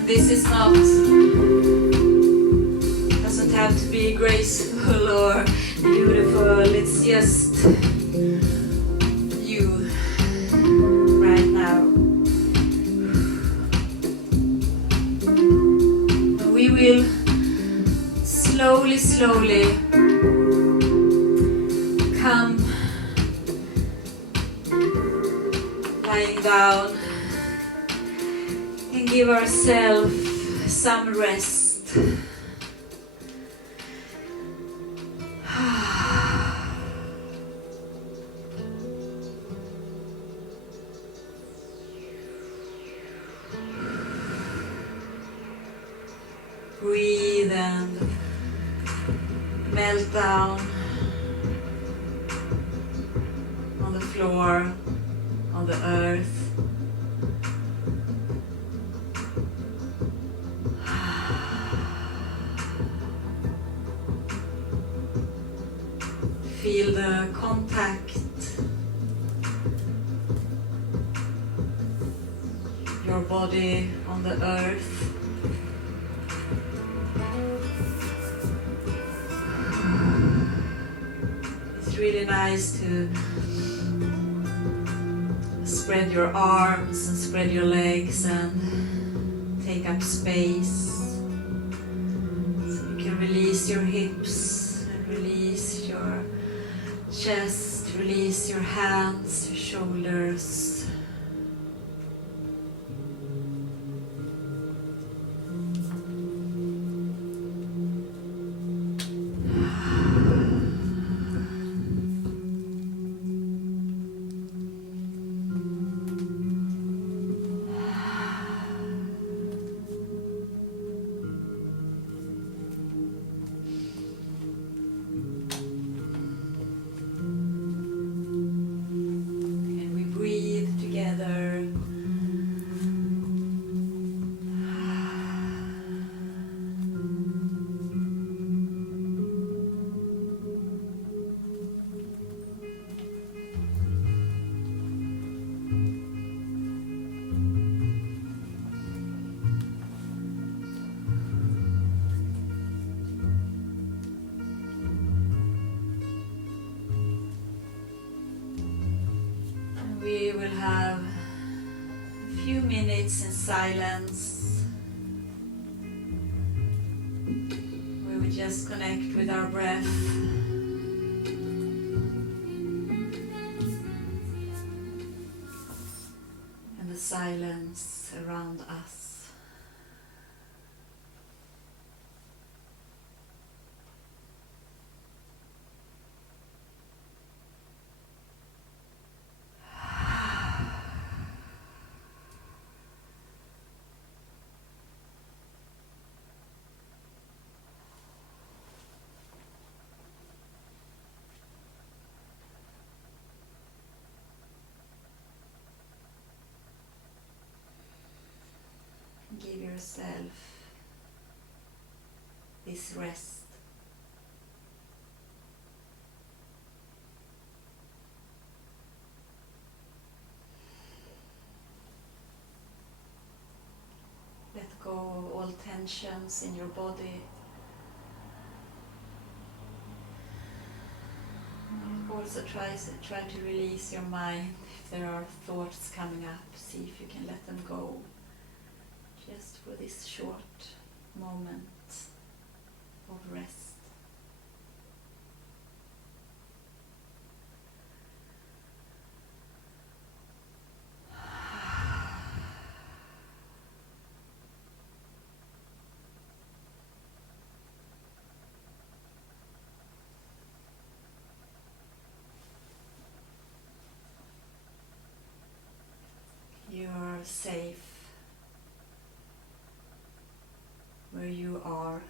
This is not, doesn't have to be graceful or beautiful, it's just you right now. We will slowly come lying down and give ourselves some rest. Breathe and melt down on the floor, on the earth. Feel the contact, your body on the earth. It's really nice to spread your arms and spread your legs and take up space. So you can release your hips and release your chest, release your hands, your shoulders. We will have a few minutes in silence where we just connect with our breath and the silence around us. Give yourself this rest. Let go of all tensions in your body. Also try to release your mind. If there are thoughts coming up, see if you can let them go. Just for this short moment of rest. You're safe where you are.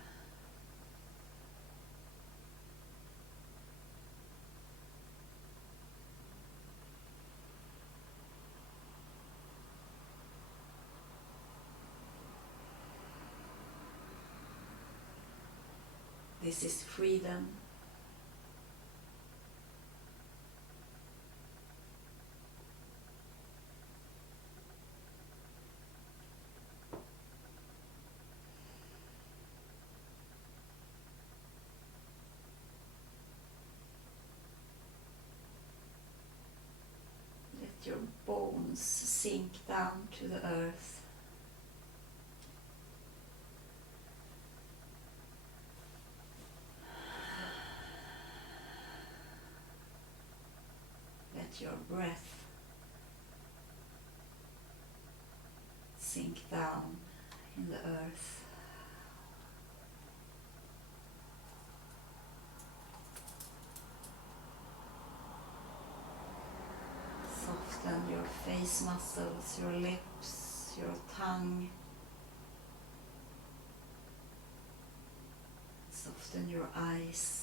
this is freedom. Let your bones sink down to the earth. Let your breath sink down in the earth. Soften your face muscles, your lips, your tongue. Soften your eyes.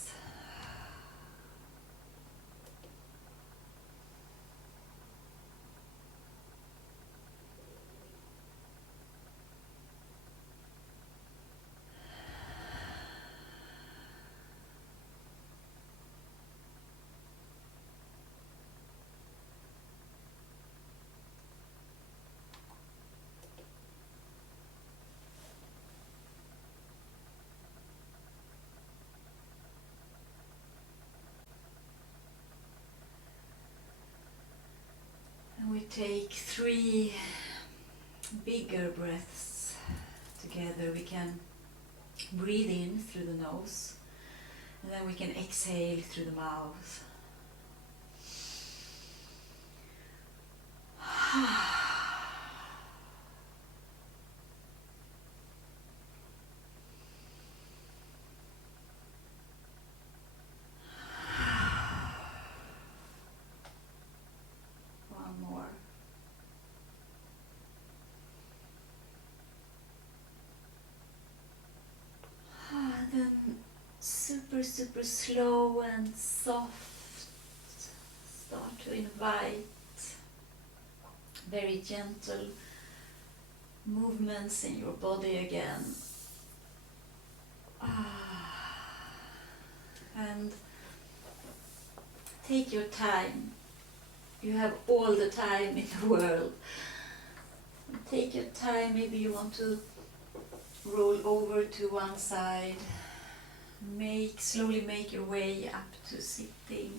We take 3 bigger breaths together. We can breathe in through the nose and then we can exhale through the mouth. One more. Then super slow and soft, start to invite very gentle movements in your body again. And take your time. You have all the time in the world. Take your time. Maybe you want to roll over to one side. Slowly make your way up to sitting.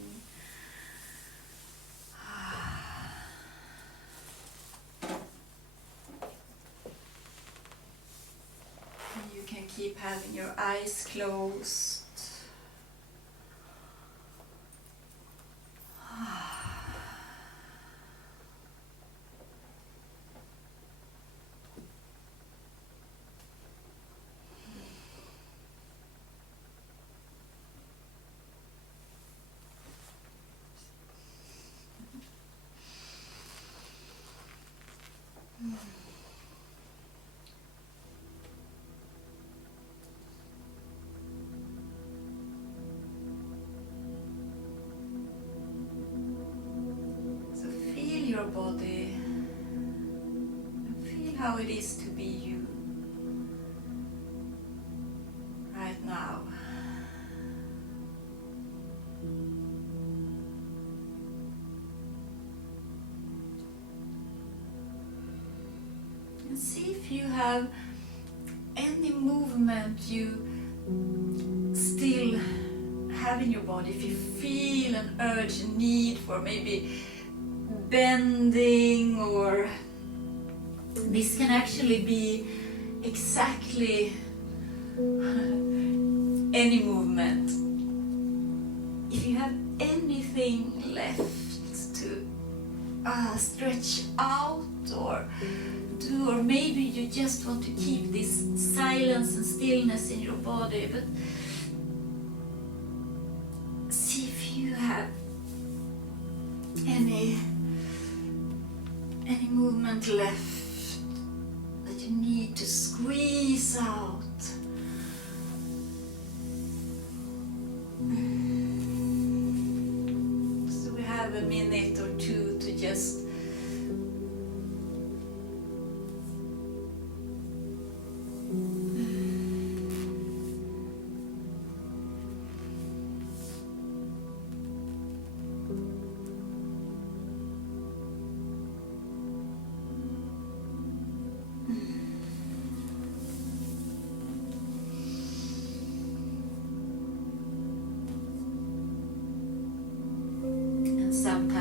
And you can keep having your eyes closed. Your body and feel how it is to be you right now. And see if you have any movement you still have in your body, if you feel an urge, a need for maybe bending, or this can actually be exactly any movement. If you have anything left to stretch out or do, or maybe you just want to keep this silence and stillness in your body, but see if you have any movement left that you need to squeeze out. So we have a minute or two to just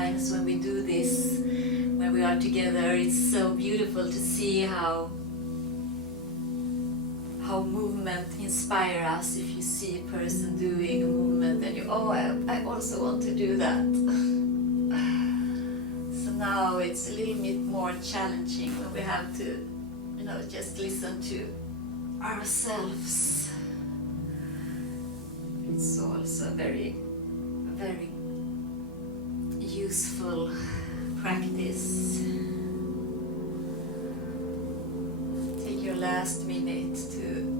sometimes when we do this, when we are together, it's so beautiful to see how movement inspire us. If you see a person doing a movement and you, oh, I also want to do that. So now it's a little bit more challenging when we have to, just listen to ourselves. It's also very, very useful practice. Take your last minute to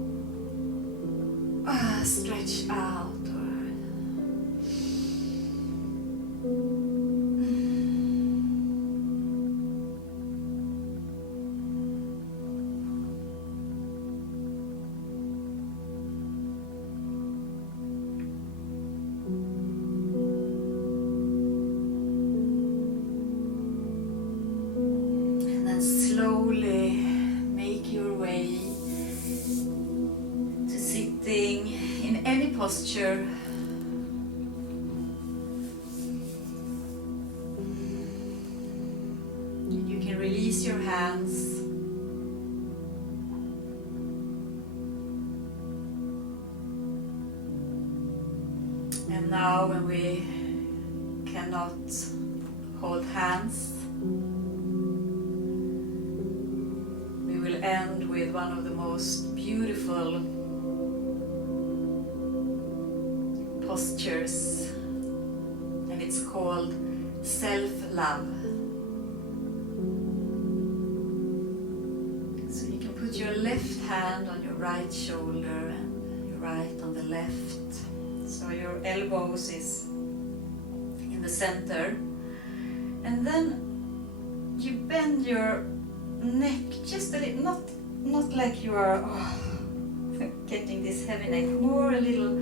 stretch out and then slowly make your way to sitting in any posture. You can release your hands. And now when we cannot hold hands, we will end with one of the most beautiful postures, and it's called self-love. So you can put your left hand on your right shoulder and your right on the left. So your elbows is in the center, and then you bend your neck just a little, not like you are getting this heavy neck, more a little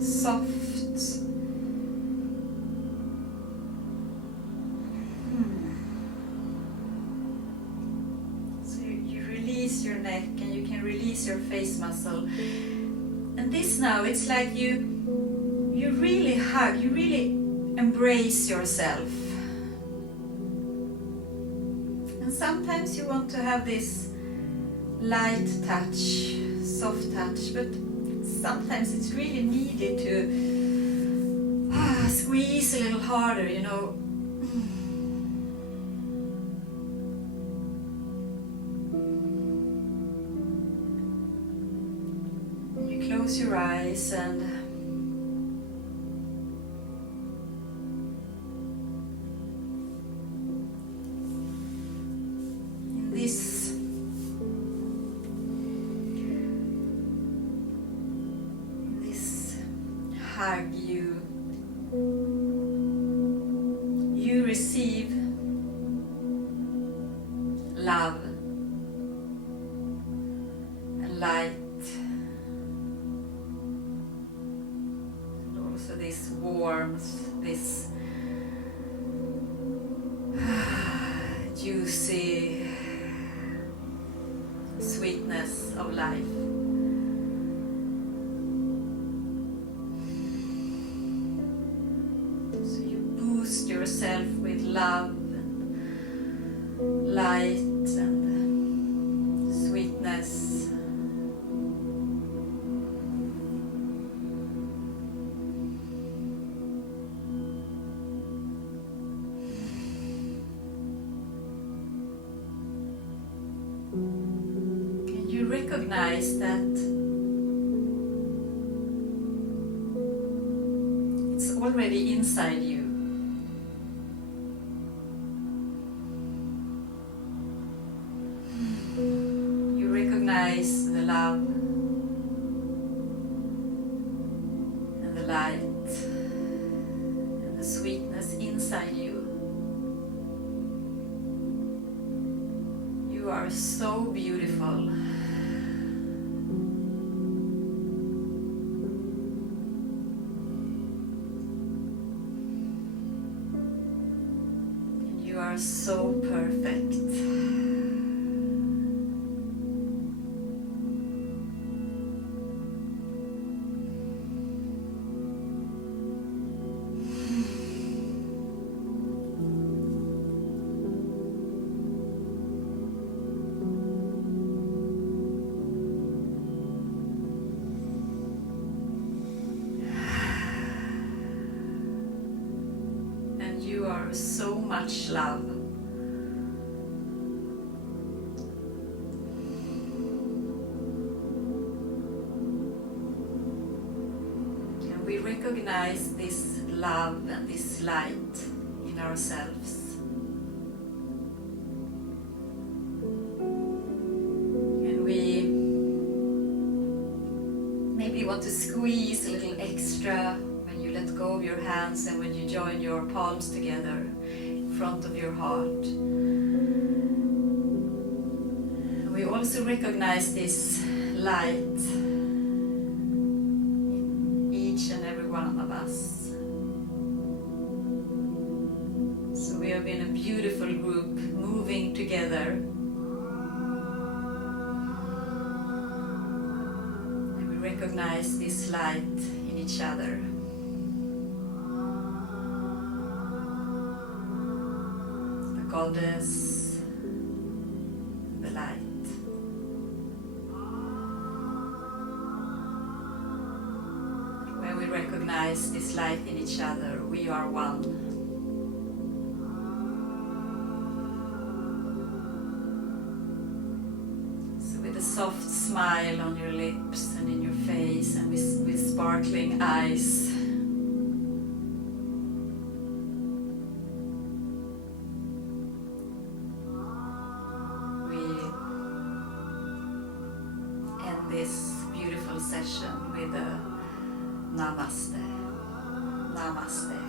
soft. So you release your neck and you can release your face muscle. And this now, it's like you really hug, you really embrace yourself. And sometimes you want to have this light touch, soft touch, but sometimes it's really needed to squeeze a little harder, You close your eyes and in this hug you receive love and light, and also this warmth, this juicy sweetness of life. Yourself with love and light and sweetness. Can you recognize that it's already inside you? The love and the light and the sweetness inside you. You are so beautiful. And you are so perfect. much love. And we recognize this love and this light in ourselves. And we maybe want to squeeze a little extra when you let go of your hands and when you join your palms together in front of your heart. We also recognize this light in each and every one of us. So we have been a beautiful group moving together. And we recognize this light in each other. The goddess, the light. When we recognize this light in each other, we are one. So with a soft smile on your lips and in your face and with sparkling eyes, we end this beautiful session with a Namaste. Namaste.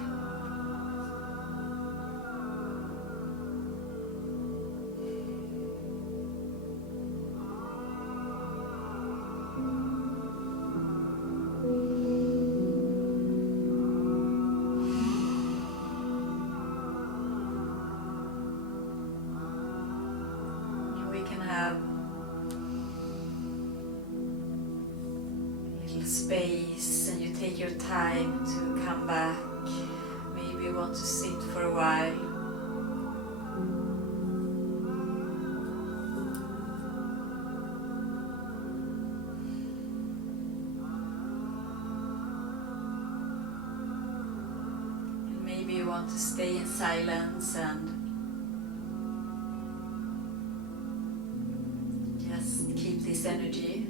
We can have a little space and you take your time to come back. Maybe you want to sit for a while. And maybe you want to stay in silence and just keep this energy.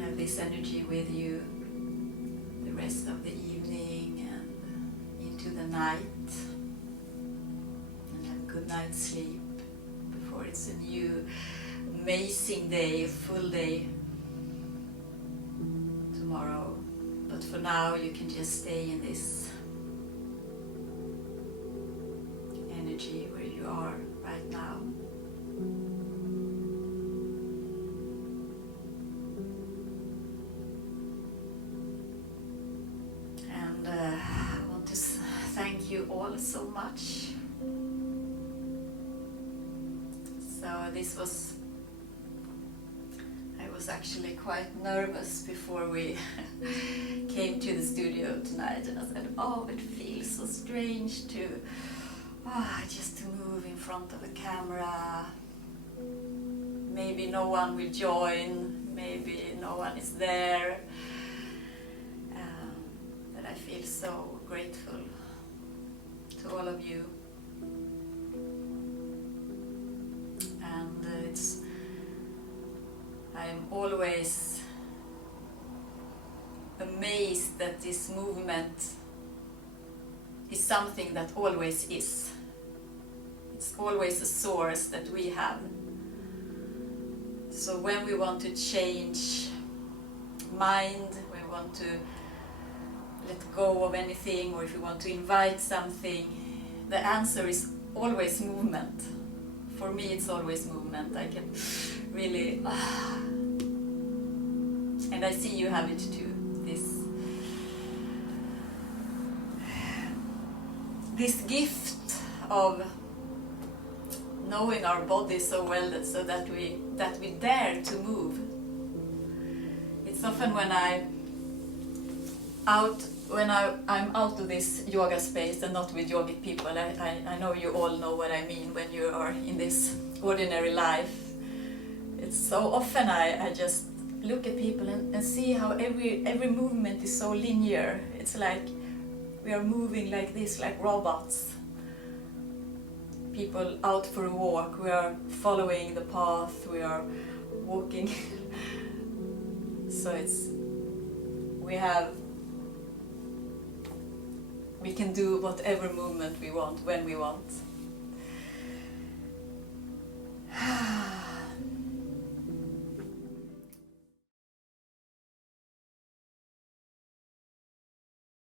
Have this energy with you the rest of the evening and into the night. And have a good night's sleep before it's a new amazing day, a full day tomorrow. But for now you can just stay in this energy where you are right now. And I want to thank you all so much. So I was actually quite nervous before we came to the studio tonight, and I said, oh, it feels so strange to just to move in front of a camera. Maybe no one will join, maybe no one is there. But I feel so grateful to all of you. And I'm always amazed that this movement is something that always is. It's always a source that we have. So when we want to change mind, we want to let go of anything, or if we want to invite something, the answer is always movement. For me it's always movement. I can really and I see you have it too. This gift of knowing our body so well so that we dare to move. It's often when I'm out of this yoga space and not with yogic people. I know you all know what I mean when you are in this ordinary life. It's so often I just look at people and see how every movement is so linear. It's like we are moving like this, like robots. People out for a walk, we are following the path, we are walking. So we can do whatever movement we want, when we want.